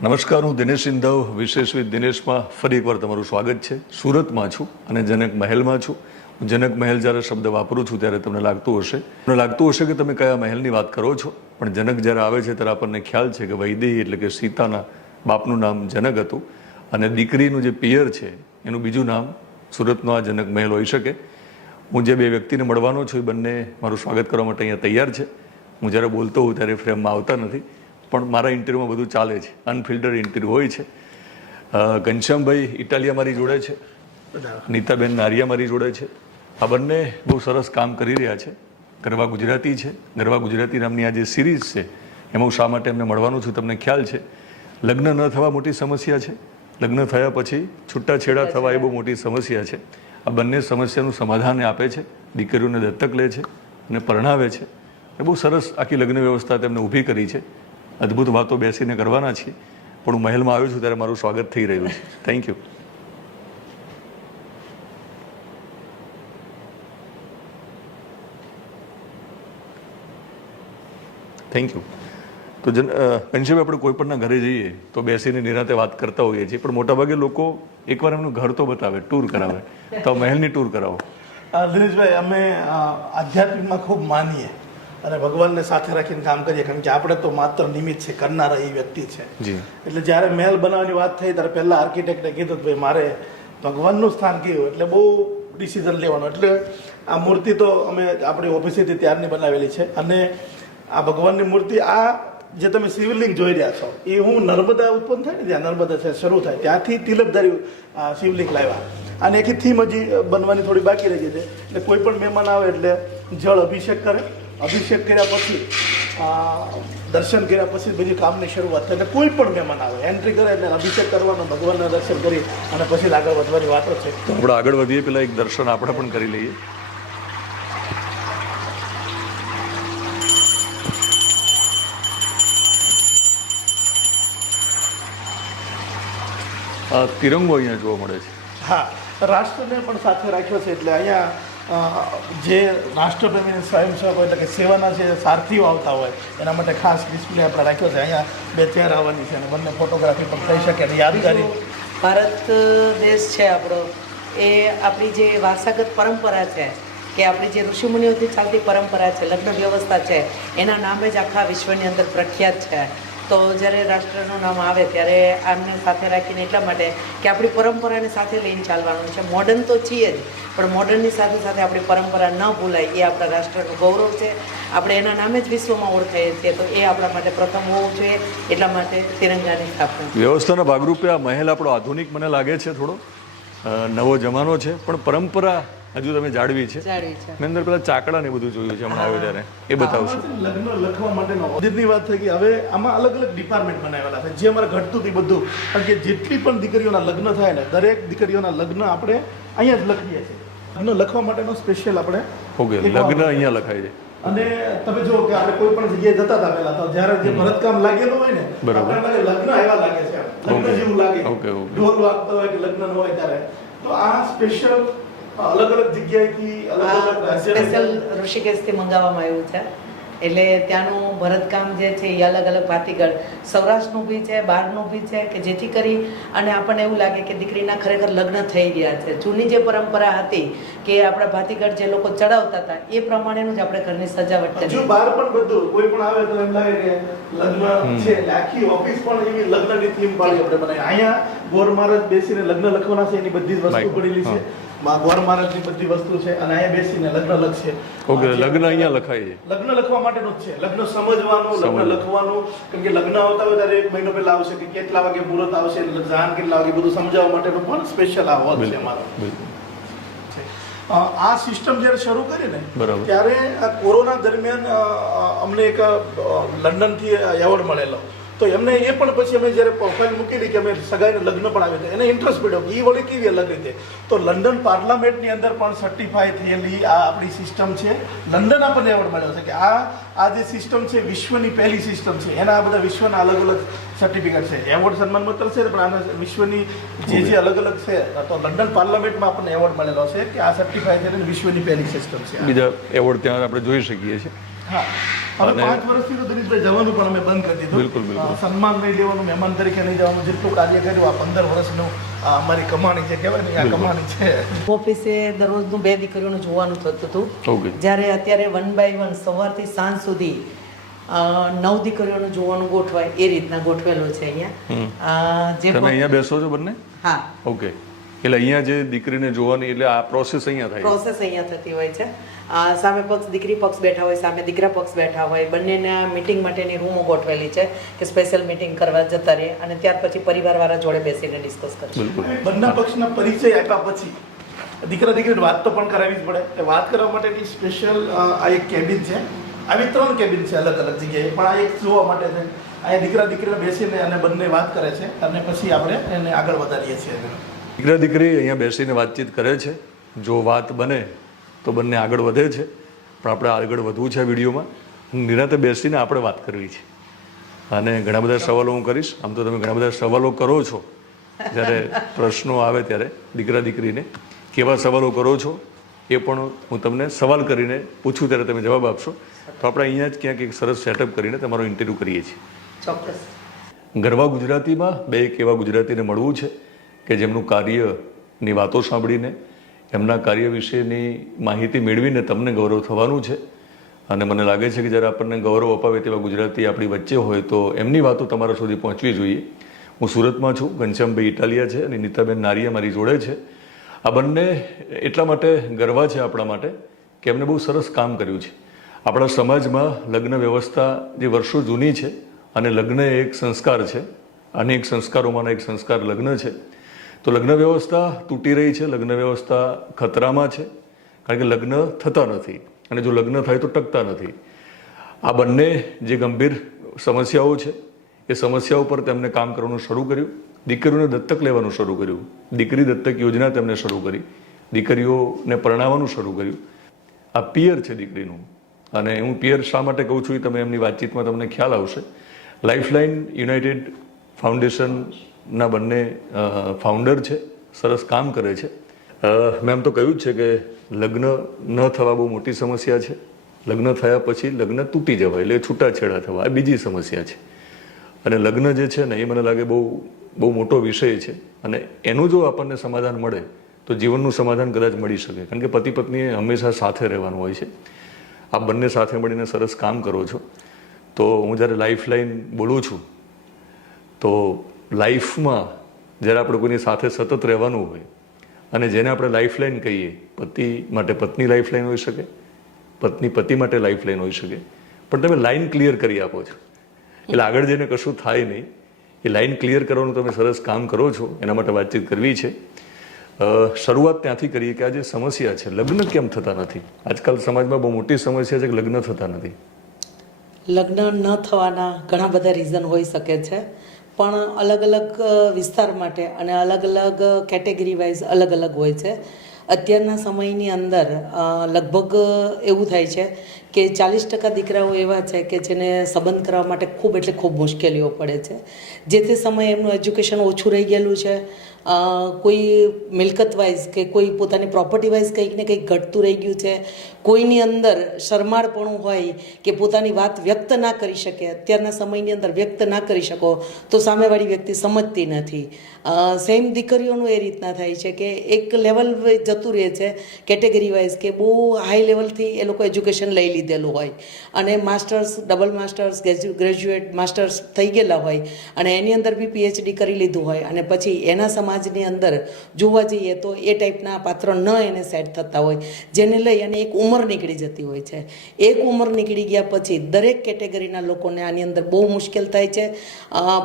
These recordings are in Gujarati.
નમસ્કાર, હું દિનેશ સિંધવ વિશેષ વિથ દિનેશમાં ફરી એકવાર તમારું સ્વાગત છે. સુરતમાં છું અને જનક મહેલમાં છું. જનક મહેલ જ્યારે શબ્દ વાપરું છું ત્યારે તમને લાગતું હશે કે તમે કયા મહેલની વાત કરો છો, પણ જનક જ્યારે આવે છે ત્યારે આપણને ખ્યાલ છે કે વૈદેહી એટલે કે સીતાના બાપનું નામ જનક હતું અને દીકરીનું જે પિયર છે એનું બીજું નામ સુરતનો આ જનક મહેલ હોઈ શકે. હું જે બે વ્યક્તિને મળવાનો છું એ બંને મારું સ્વાગત કરવા માટે અહીંયા તૈયાર છે. હું જ્યારે બોલતો હોઉં ત્યારે ફ્રેમમાં આવતા નથી, પણ મારા ઇન્ટરવ્યૂમાં બધું ચાલે છે, અનફિલ્ટર ઇન્ટરવ્યૂ હોય છે. ઘનશ્યામભાઈ ઇટાલિયા મારી જોડે છે, નીતાબેન નારિયા મારી જોડે છે. આ બંને બહુ સરસ કામ કરી રહ્યા છે. ગરબા ગુજરાતી છે. ગરબા ગુજરાતી નામની આ જે સિરીઝ છે એમાં હું શા માટે એમને મળવાનું છું તમને ખ્યાલ છે. લગ્ન ન થવા મોટી સમસ્યા છે, લગ્ન થયા પછી છૂટાછેડા થવા એ બહુ મોટી સમસ્યા છે. આ બંને સમસ્યાનું સમાધાન આપે છે, દીકરીઓને દત્તક લે છે અને પરણાવે છે. એ બહુ સરસ આખી લગ્ન વ્યવસ્થા તેમને ઊભી કરી છે. અદ્ભુત વાતો બેસીને કરવાના છીએ, પણ હું મહેલમાં આવ્યો છું ત્યારે મારું સ્વાગત થઈ રહ્યું છે. Thank you. Thank you. તો ઘનશ્યામભાઈ, આપણે કોઈ પણના ઘરે જઈએ તો બેસીને નિરાંતે વાત કરતા હોઈએ છીએ, પણ મોટાભાગે લોકો એકવાર એમનું ઘર તો બતાવે, ટૂર કરાવે. તો મહેલની ટૂર કરાવો. દિનેશભાઈ, અમે આધ્યાત્મિકમાં ખૂબ માનીએ અને ભગવાનને સાથે રાખીને કામ કરીએ, કારણ કે આપણે તો માત્ર નિમિત્ત છે, કરનારા એ વ્યક્તિ છે. એટલે જ્યારે મહેલ બનાવવાની વાત થઈ ત્યારે પહેલા આર્કિટેક્ટે કીધું કે ભાઈ મારે ભગવાનનું સ્થાન કયું, એટલે બહુ ડિસિઝન લેવાનું. એટલે આ મૂર્તિ તો અમે આપણી ઓફિસેથી ત્યારની બનાવેલી છે અને આ ભગવાનની મૂર્તિ, આ જે તમે શિવલિંગ જોઈ રહ્યા છો એ હું નર્મદા ઉત્પન્ન થાય ને, જ્યાં નર્મદા છે શરૂ થાય ત્યાંથી તિલકધારી શિવલિંગ લાવ્યા. અને એની થીમ હજી બનવાની થોડી બાકી રહી છે. એટલે કોઈ પણ મહેમાન આવે એટલે જળ અભિષેક કરે, અભિષેક કર્યા પછી દર્શન કર્યા પછી બધી કામની શરૂઆત થાય. એટલે કોઈ પણ મહેમાન આવે એન્ટ્રી કરે એટલે અભિષેક કરવાનો, ભગવાનના દર્શન કરી અને પછી આગળ વધવાની વાતો છે. તો આપણે આગળ વધીએ પહેલાં એક દર્શન આપણે પણ કરી લઈએ. તિરંગો અહીંયા જોવા મળે છે. હા, રાષ્ટ્રને પણ સાથે રાખ્યો છે. એટલે અહીંયા જે રાષ્ટ્રપ્રેમી સ્વયંસેવકો એટલે કે સેવાના જે સારથીઓ આવતા હોય એના માટે ખાસ ડિસ્પ્લે આપણે રાખ્યો છે. અહીંયા બે ચેર આવવાની છે અને બંને ફોટોગ્રાફી પણ થઈ શકે અને યાદગારી. ભારત દેશ છે આપણો, એ આપણી જે વારસાગત પરંપરા છે કે આપણી જે ઋષિમુનિઓથી ચાલતી પરંપરા છે, લગ્ન વ્યવસ્થા છે, એના નામે જ આખા વિશ્વની અંદર પ્રખ્યાત છે. તો જ્યારે રાષ્ટ્રનું નામ આવે ત્યારે આમને સાથે રાખીને એટલા માટે કે આપણી પરંપરાને સાથે લઈને ચાલવાનું છે. મોડર્ન તો છીએ જ, પણ મોડર્નની સાથે સાથે આપણી પરંપરા ન ભૂલાય એ આપણા રાષ્ટ્રનું ગૌરવ છે. આપણે એના નામે જ વિશ્વમાં ઓળખાઈએ છીએ, તો એ આપણા માટે પ્રથમ હોવું જોઈએ. એટલા માટે તિરંગાની સ્થાપના. વ્યવસ્થાના ભાગરૂપે આ મહેલ આપણો આધુનિક મને લાગે છે, થોડો નવો જમાનો છે, પણ પરંપરા હજુ તમે જાળવી છે. મેં અંદર પેલા ચાકડા ને બધું જોયું છે હમણાં આવ્યો ત્યારે, એ બતાવશો. લગ્ન લખવા માટેનો ઓડિટની વાત થઈ ગઈ. હવે આમાં અલગ અલગ ડિપાર્ટમેન્ટ બનાવેલા છે જે અમારે ઘટતું હતું બધું. કારણ કે જેટલી પણ દીકરીઓના લગ્ન થાય ને, દરેક દીકરીઓના લગ્ન આપણે અહીંયા જ લખીએ છીએ. લગ્ન લખવા માટેનો સ્પેશિયલ આપણે લગ્ન અહીંયા લખાય છે. અને તમે જુઓ કે આપણે કોઈ પણ જગ્યાએ જતા હતા પહેલા, તો જ્યારે જે ભરતકામ લાગેલું હોય ને, બરાબર, લગ્ન આવ્યા લાગે છે, લગ્ન જેવું લાગે, ઢોલ વાગતો હોય કે લગ્ન હોય ત્યારે. તો આ સ્પેશિયલ અલગ અલગ જગ્યાએથી અલગ અલગ સ્પેશિયલ ઋષિકેશથી મંગાવવામાં આવ્યું છે. એટલે ત્યાંનું ભરતકામ જે છે એ અલગ અલગ ભાતીગળ સૌરાષ્ટ્રનું બી છે, બહારનું બી છે, કે જેથી કરી અને આપણને એવું લાગે કે દીકરીના ખરેખર લગ્ન થઈ ગયા છે. જૂની જે પરંપરા હતી કે આપણા ભાતીગળ જે લોકો ચડાવતા હતા એ પ્રમાણેનું જ આપણે ઘરની સજાવટ કરી. જો બહાર પણ બધું કોઈ પણ આવે તો એમ લાગે કે લગ્ન છે. આખી ઓફિસ પણ એવી લગ્નની થીમ પાડી આપણે બનાવી. અહીંયા ગોર મહારાજ બેસીને લગ્ન લખવાના છે, એની બધી જ વસ્તુ પડેલી છે. ગોર મહારાજની બધી વસ્તુ છે અને અહીંયા બેસીને લગ્ન લખશે. લગ્ન અહીંયા લખાય છે. લગ્ન લખવા માટેનું જ છે. લગ્ન સમજવાનું, લગ્ન લખવાનું. કારણ કે લગ્ન આવતા હોય ત્યારે એક મહિનો પહેલા આવશે કે કેટલા વાગે મુહૂર્ત આવશે, જાન કેટલા વાગે, બધું સમજાવવા માટેનું પણ સ્પેશિયલ આ હોલ છે અમારો. આ સિસ્ટમ જ્યારે શરૂ કરી ને ત્યારે કોરોના દરમિયાન અમને એક લંડનથી એવોર્ડ મળેલો. તો એમને એ પણ પછી અમે જ્યારે પ્રોફાઇલ મૂકેલી કે અમે સગાઈને લગ્ન પણ આવે એને ઇન્ટરેસ્ટ પડ્યો કે એ વળી કેવી અલગ રીતે. તો લંડન પાર્લામેન્ટની અંદર પણ સર્ટિફાઈ થયેલી આ આપણી સિસ્ટમ છે. લંડન આપણને એવોર્ડ મળ્યો છે કે આ જે સિસ્ટમ છે વિશ્વની પહેલી સિસ્ટમ છે. એના આ બધા વિશ્વના અલગ અલગ સર્ટિફિકેટ છે. એવોર્ડ સન્માન પત્ર છે, પણ આના વિશ્વની જે અલગ અલગ છે. તો લંડન પાર્લામેન્ટમાં આપણને એવોર્ડ મળેલો છે કે આ સર્ટિફાઈ થયેલી વિશ્વની પહેલી સિસ્ટમ છે. બીજા એવોર્ડ ત્યાં આપણે જોઈ શકીએ છીએ. હા, હવે 5 વર્ષથી તો દિનેશભાઈ જવાનું પણ અમે બંધ કરી દીધું. બિલકુલ, બિલકુલ. સન્માન નહીં લેવાનું, મહેમાન તરીકે નહીં જવાનું, જેટલું કાર્ય કર્યું આ 15 વર્ષનું આ અમારી કમાણી છે, કહેવાય ને આ કમાણી છે. ઓફિસે દરરોજનું 2 દીકરીઓનું જોવાનું થતું હતું. ઓકે. જ્યારે અત્યારે 1 by 1 સવારથી સાંજ સુધી 9 દીકરીઓનું જોવાનું ગોઠવાય એ રીતના ગોઠવેલું છે અહીંયા. જે તમે અહીંયા બેસો છો બંને? હા, ઓકે. એટલે અહીંયા જે દીકરીને જોવાની એટલે આ પ્રોસેસ અહીંયા થાય પ્રોસેસ અહીંયા થતી હોય છે. સામે પક્ષ દીકરી પક્ષ બેઠા હોય, સામે દીકરા પક્ષ બેઠા હોય, બંનેના મિટિંગ માટેની રૂમો ગોઠવેલી છે કે સ્પેશિયલ મિટિંગ કરવા જતા રહે અને ત્યાર પછી પરિવારવાળા જોડે બેસીને ડિસ્કસ કરે. બિલકુલ. બંને પક્ષના પરિચય આપ્યા પછી દીકરા દીકરીની વાત તો પણ કરાવવી જ પડે. એ વાત કરવા માટેની સ્પેશિયલ આ એક કેબિન છે. આવી 3 કેબિન છે અલગ અલગ જગ્યાએ, પણ આ એક જોવા માટે છે. અહીંયા દીકરા દીકરીને બેસીને અને બંને વાત કરે છે અને પછી આપણે એને આગળ વધારીએ છીએ. દીકરા દીકરી અહીંયા બેસીને વાતચીત કરે છે. જો વાત બને તો બંને આગળ વધે છે, પણ આપણે આગળ વધવું છે આ વિડીયોમાં. નિરાંતે બેસીને આપણે વાત કરવી છે અને ઘણા બધા સવાલો હું કરીશ. આમ તો તમે ઘણા બધા સવાલો કરો છો જ્યારે પ્રશ્નો આવે ત્યારે દીકરા દીકરીને કેવા સવાલો કરો છો એ પણ હું તમને સવાલ કરીને પૂછું ત્યારે તમે જવાબ આપશો. તો આપણે અહીંયા જ ક્યાંક એક સરસ સેટઅપ કરીને તમારો ઇન્ટરવ્યૂ કરીએ છીએ. ચોક્કસ. ગરવા ગુજરાતીમાં બે એક એવા ગુજરાતીને મળવું છે કે જેમનું કાર્યની વાતો સાંભળીને એમના કાર્ય વિશેની માહિતી મેળવીને તમને ગૌરવ થવાનું છે. અને મને લાગે છે કે જ્યારે આપણને ગૌરવ અપાવે તેવા ગુજરાતી આપણી વચ્ચે હોય તો એમની વાતો તમારા સુધી પહોંચવી જોઈએ. હું સુરતમાં છું, ઘનશ્યામભાઈ ઇટાલિયા છે અને નીતાબેન નારિયા મારી જોડે છે. આ બંને એટલા માટે ગર્વ છે આપણા માટે કે એમને બહુ સરસ કામ કર્યું છે. આપણા સમાજમાં લગ્ન વ્યવસ્થા જે વર્ષો જૂની છે અને લગ્ન એક સંસ્કાર છે, અનેક સંસ્કારોમાંનો એક સંસ્કાર લગ્ન છે. તો લગ્ન વ્યવસ્થા તૂટી રહી છે, લગ્ન વ્યવસ્થા ખતરામાં છે, કારણ કે લગ્ન થતા નથી અને જો લગ્ન થાય તો ટકતા નથી. આ બંને જે ગંભીર સમસ્યાઓ છે એ સમસ્યાઓ પર તેમને કામ કરવાનું શરૂ કર્યું. દીકરીઓને દત્તક લેવાનું શરૂ કર્યું, દીકરી દત્તક યોજના તેમને શરૂ કરી, દીકરીઓને પરણાવવાનું શરૂ કર્યું. આ પિયર છે દીકરીનું. અને હું પિયર શા માટે કહું છું એ તમે એમની વાતચીતમાં તમને ખ્યાલ આવશે. લાઈફલાઈન યુનાઇટેડ ફાઉન્ડેશનના બંને ફાઉન્ડર છે, સરસ કામ કરે છે. મેં એમ તો કહ્યું જ છે કે લગ્ન ન થવા બહુ મોટી સમસ્યા છે. લગ્ન થયા પછી લગ્ન તૂટી જવાય એટલે છૂટાછેડા થવા આ બીજી સમસ્યા છે. અને લગ્ન જે છે ને એ મને લાગે બહુ મોટો વિષય છે અને એનું જો આપણને સમાધાન મળે તો જીવનનું સમાધાન કદાચ મળી શકે. કારણ કે પતિ પત્નીએ હંમેશા સાથે રહેવાનું હોય છે. આ બંને સાથે મળીને સરસ કામ કરો છો. તો હું જ્યારે લાઈફલાઈન બોલું છું તો લાઈફમાં જ્યારે આપણે કોઈની સાથે સતત રહેવાનું હોય અને જેને આપણે લાઈફલાઈન કહીએ, પતિ માટે પત્ની લાઈફલાઈન હોઈ શકે, પત્ની પતિ માટે લાઈફલાઈન હોઈ શકે, પણ તમે લાઈન ક્લિયર કરી આપો છો એટલે આગળ જઈને કશું થાય નહીં. એ લાઈન ક્લિયર કરવાનું તમે સરસ કામ કરો છો, એના માટે વાતચીત કરવી છે. શરૂઆત ત્યાંથી કરીએ કે આ જે સમસ્યા છે લગ્ન કેમ થતા નથી. આજકાલ સમાજમાં બહુ મોટી સમસ્યા છે કે લગ્ન થતા નથી. લગ્ન ન થવાના ઘણા બધા રીઝન હોઈ શકે છે, પણ અલગ અલગ વિસ્તાર માટે અને અલગ અલગ કેટેગરી વાઇઝ અલગ અલગ હોય છે. અત્યારના સમયની અંદર લગભગ એવું થાય છે કે 40% દીકરાઓ એવા છે કે જેને સંબંધ કરવા માટે ખૂબ એટલે ખૂબ મુશ્કેલીઓ પડે છે. જે તે સમયે એમનું એજ્યુકેશન ઓછું રહી ગયેલું છે, કોઈ મિલકત વાઇઝ કે કોઈ પોતાની પ્રોપર્ટી વાઇઝ કંઈક ને કંઈક ઘટતું રહી ગયું છે, કોઈની અંદર શરમાળપણું હોય કે પોતાની વાત વ્યક્ત ના કરી શકે. અત્યારના સમયની અંદર વ્યક્ત ના કરી શકો તો સામેવાળી વ્યક્તિ સમજતી નથી. સેમ દીકરીઓનું એ રીતના થાય છે કે એક લેવલ જતું રહે છે કેટેગરી વાઇઝ કે બહુ હાઈ લેવલથી એ લોકો એજ્યુકેશન લઈ લીધેલું હોય અને masters, double masters, graduate masters થઈ ગયેલા હોય અને એની અંદર બી PhD કરી લીધું હોય અને પછી એના સમાજની અંદર જોવા જઈએ તો એ ટાઈપના પાત્ર ન એને સેટ થતા હોય, જેને લઈ અને એક ઉંમર નીકળી જતી હોય છે. એક ઉંમર નીકળી ગયા પછી દરેક કેટેગરીના લોકોને આની અંદર બહુ મુશ્કેલ થાય છે.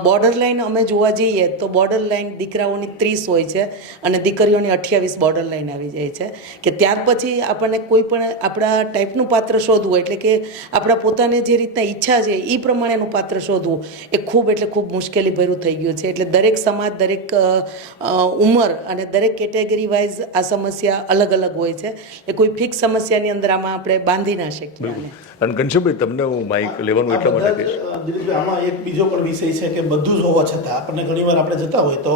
બોર્ડર લાઈન અમે જોવા જઈએ તો બોર્ડર લાઈન દીકરાઓની 30 હોય છે અને દીકરીઓની 28 બોર્ડર લાઈન આવી જાય છે કે ત્યાર પછી આપણને કોઈ પણ આપણા ટાઈપનું પાત્ર શોધવું એટલે કે આપણા પોતાને જે રીતના ઈચ્છા છે એ પ્રમાણેનું પાત્ર શોધવું એ ખૂબ એટલે ખૂબ મુશ્કેલી ભર્યું થઈ ગયું છે. એટલે દરેક સમાજ, દરેક ઉંમર અને દરેક કેટેગરી વાઇઝ આ સમસ્યા અલગ અલગ હોય છે. એ કોઈ ફિક્સ સમસ્યાની અંદર આમાં આપણે બાંધી ના શકીએ. અને ઘનશ્યામભાઈ તમને હું માઇક લેવાનું એટલા માટે કહીશ. દિલીપભાઈ, આમાં એક બીજો પણ વિષય છે કે બધું જ હોવા છતાં આપણને ઘણીવાર આપણે જતા હોય તો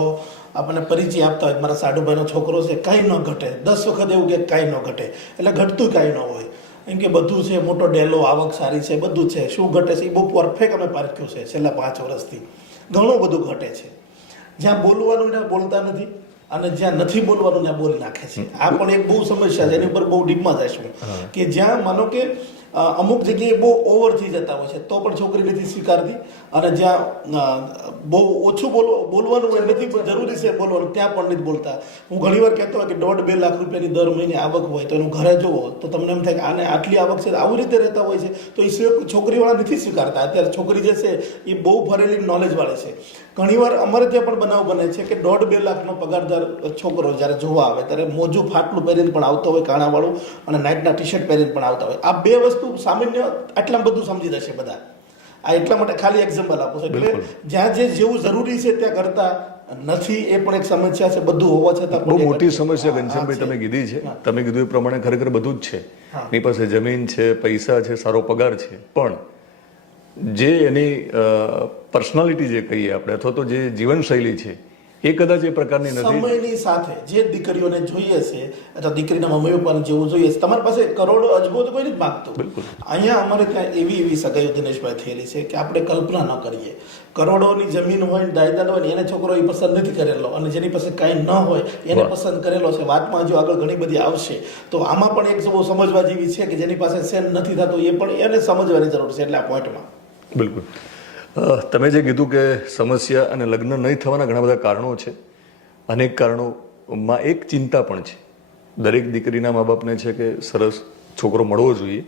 આપણને પરિચય આપતા હોય મારા સાડુભાઈનો છોકરો છે, કાંઈ ન ઘટે, 10 વખત એવું કે કાંઈ ન ઘટે, એટલે ઘટતું કાંઈ ન હોય. એમ કે બધું છે, મોટો ડેલો, આવક સારી છે, બધું છે, શું ઘટે છે એ બહુ પરફેક્ટ અમે પારખ્યું છે છેલ્લા 5 વર્ષથી. ઘણું બધું ઘટે છે. જ્યાં બોલવાનું ત્યાં બોલતા નથી અને જ્યાં નથી બોલવાનું ત્યાં બોલી નાખે છે. આ પણ એક બહુ સમસ્યા છે, એની ઉપર બહુ ડીપમાં જઈશું કે જ્યાં માનો કે અમુક જગ્યાએ બહુ ઓવર થઈ જતા હોય છે તો પણ છોકરી નથી સ્વીકારતી, અને જ્યાં બહુ ઓછું બોલવાનું હોય, નથી જરૂરી છે બોલવાનું, ત્યાં પણ નથી બોલતા. હું ઘણીવાર કહેતો હોય કે 1.5-2 લાખ રૂપિયાની દર મહિને આવક હોય તો એનું ઘરે જુઓ તો તમને એમ થાય કે આને આટલી આવક છે, આવી રીતે રહેતા હોય છે, તો એ છોકરીવાળા નથી સ્વીકારતા. અત્યારે છોકરી જે છે એ બહુ ભરેલી નોલેજવાળી છે. ઘણીવાર અમારે ત્યાં પણ બનાવ બને છે કે 1.5-2 લાખનો પગારદાર છોકરો જ્યારે જોવા આવે ત્યારે મોજું ફાટલું પહેરીને પણ આવતો હોય, કાણાવાળું, અને નાઇટના ટી-શર્ટ પહેરીને પણ આવતા હોય. આ બે વસ્તુ સામાન્ય આટલા બધું સમજી જશે બધા. આ એટલા માટે ખાલી એક્ઝામ્પલ આપું છું. એટલે જ્યાં જે જેવું જરૂરી છે ત્યાં કરતા નથી, એ પણ એક સમસ્યા છે. બધું હોવા છતાં બહુ મોટી સમસ્યા ઘનશ્યામભાઈ તમે કીધી છે. તમે કીધું એ પ્રમાણે ખરેખર બધું જ છે. એની પાસે જમીન છે, પૈસા છે, સારો પગાર છે, પણ જે એની પર્સનાલિટી જે કહીએ આપણે, અથવા તો જે જીવનશૈલી છે એ કદાચ એ પ્રકારની નથી. સમયની સાથે જે દીકરીઓને જોઈએ છે અથવા દીકરીના મમ્મી પપ્પાને જેવું જોઈએ છે, તમારી પાસે કરોડો અજબો તો કોઈ નથી માગતું. અહીંયા અમારે ત્યાં એવી સગાઈઓ દિનેશભાઈ થયેલી છે કે આપણે કલ્પના ન કરીએ. કરોડોની જમીન હોય, જાયદાદ હોય, એને છોકરો એ પસંદ નથી કરેલો, અને જેની પાસે કાંઈ ન હોય એને પસંદ કરેલો છે. વાતમાં જો આગળ ઘણી બધી આવશે તો આમાં પણ એક બહુ સમજવા જેવી છે કે જેની પાસે સેન નથી થતું એ પણ એને સમજવાની જરૂર છે. એટલે આ પોઈન્ટમાં બિલકુલ તમે જે કીધું કે સમસ્યા અને લગ્ન નહીં થવાના ઘણા બધા કારણો છે. અનેક કારણોમાં એક ચિંતા પણ છે. દરેક દીકરીના મા બાપને છે કે સરસ છોકરો મળવો જોઈએ.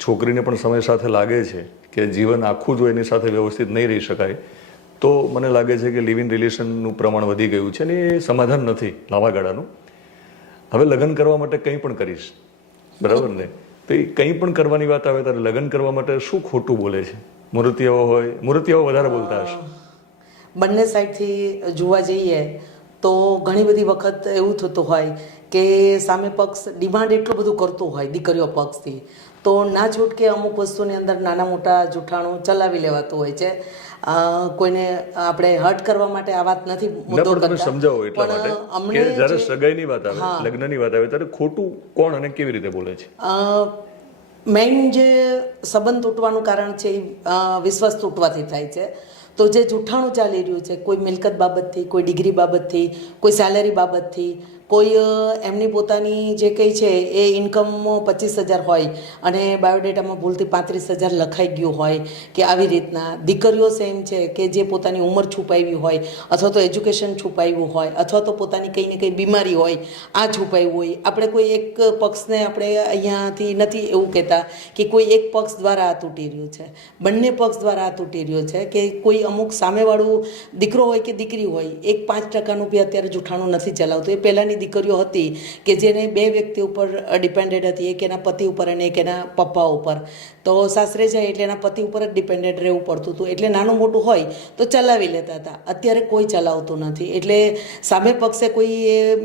છોકરીને પણ સમય સાથે લાગે છે કે જીવન આખું જો એની સાથે વ્યવસ્થિત નહીં રહી શકાય, તો મને લાગે છે કે લિવ ઇન રિલેશનનું પ્રમાણ વધી ગયું છે અને એ સમાધાન નથી લાંબા ગાળાનું. હવે લગ્ન કરવા માટે કંઈ પણ કરીશ, બરાબર ને? તો એ કંઈ પણ કરવાની વાત આવે ત્યારે લગ્ન કરવા માટે શું ખોટું બોલે છે? મૂર્તિયાઓ હોય, મૂર્તિયાઓ વધારે બોલતા હશે. બંને સાઈડથી જોવા જઈએ તો ઘણી બધી વખત એવું થતું હોય કે સામે પક્ષ ડિમાન્ડ એટલું બધું કરતું હોય દીકરીઓ પક્ષથી, તો ના છૂટકે અમુક વસ્તુની અંદર નાના મોટા જૂઠાણું ચલાવી લેવાતું હોય છે. કોઈને આપણે હર્ટ કરવા માટે આ વાત નથી મુદ્દો તમે સમજાવો એટલા માટે કે જ્યારે સગાઈની વાત આવે, લગ્નની વાત આવે ત્યારે ખોટું કોણ અને કેવી રીતે બોલે છે? મેઇન જે સંબંધ તૂટવાનું કારણ છે એ વિશ્વાસ તૂટવાથી થાય છે. તો જે જૂઠાણું ચાલી રહ્યું છે, કોઈ મિલકત બાબતથી, કોઈ ડિગ્રી બાબતથી, કોઈ સેલેરી બાબતથી, કોઈ એમની પોતાની જે કંઈ છે એ ઇન્કમ 25,000 હોય અને બાયોડેટામાં ભૂલથી 35,000 લખાઈ ગયું હોય કે આવી રીતના. દીકરીઓ સેમ છે કે જે પોતાની ઉંમર છુપાવી હોય, અથવા તો એજ્યુકેશન છુપાવ્યું હોય, અથવા તો પોતાની કંઈ ને કંઈ બીમારી હોય, આ છુપાવ્યું હોય. આપણે કોઈ એક પક્ષને આપણે અહીંયાથી નથી એવું કહેતા કે કોઈ એક પક્ષ દ્વારા આ તૂટી રહ્યું છે, બંને પક્ષ દ્વારા આ તૂટી રહ્યું છે. કે કોઈ અમુક સામેવાળું દીકરો હોય કે દીકરી હોય, એક 5% બી અત્યારે જૂઠાણું નથી ચલાવતું. એ પહેલાંની દીકરીઓ હતી કે જેને 2 વ્યક્તિ ઉપર ડિપેન્ડેડ હતી, એક એના પતિ ઉપર અને એક એના પપ્પા ઉપર. તો સાસરે જાય એટલે એના પતિ ઉપર જ ડિપેન્ડેડ રહેવું પડતું હતું, એટલે નાનું મોટું હોય તો ચલાવી લેતા હતા. અત્યારે કોઈ ચલાવતું નથી. એટલે સામે પક્ષે કોઈ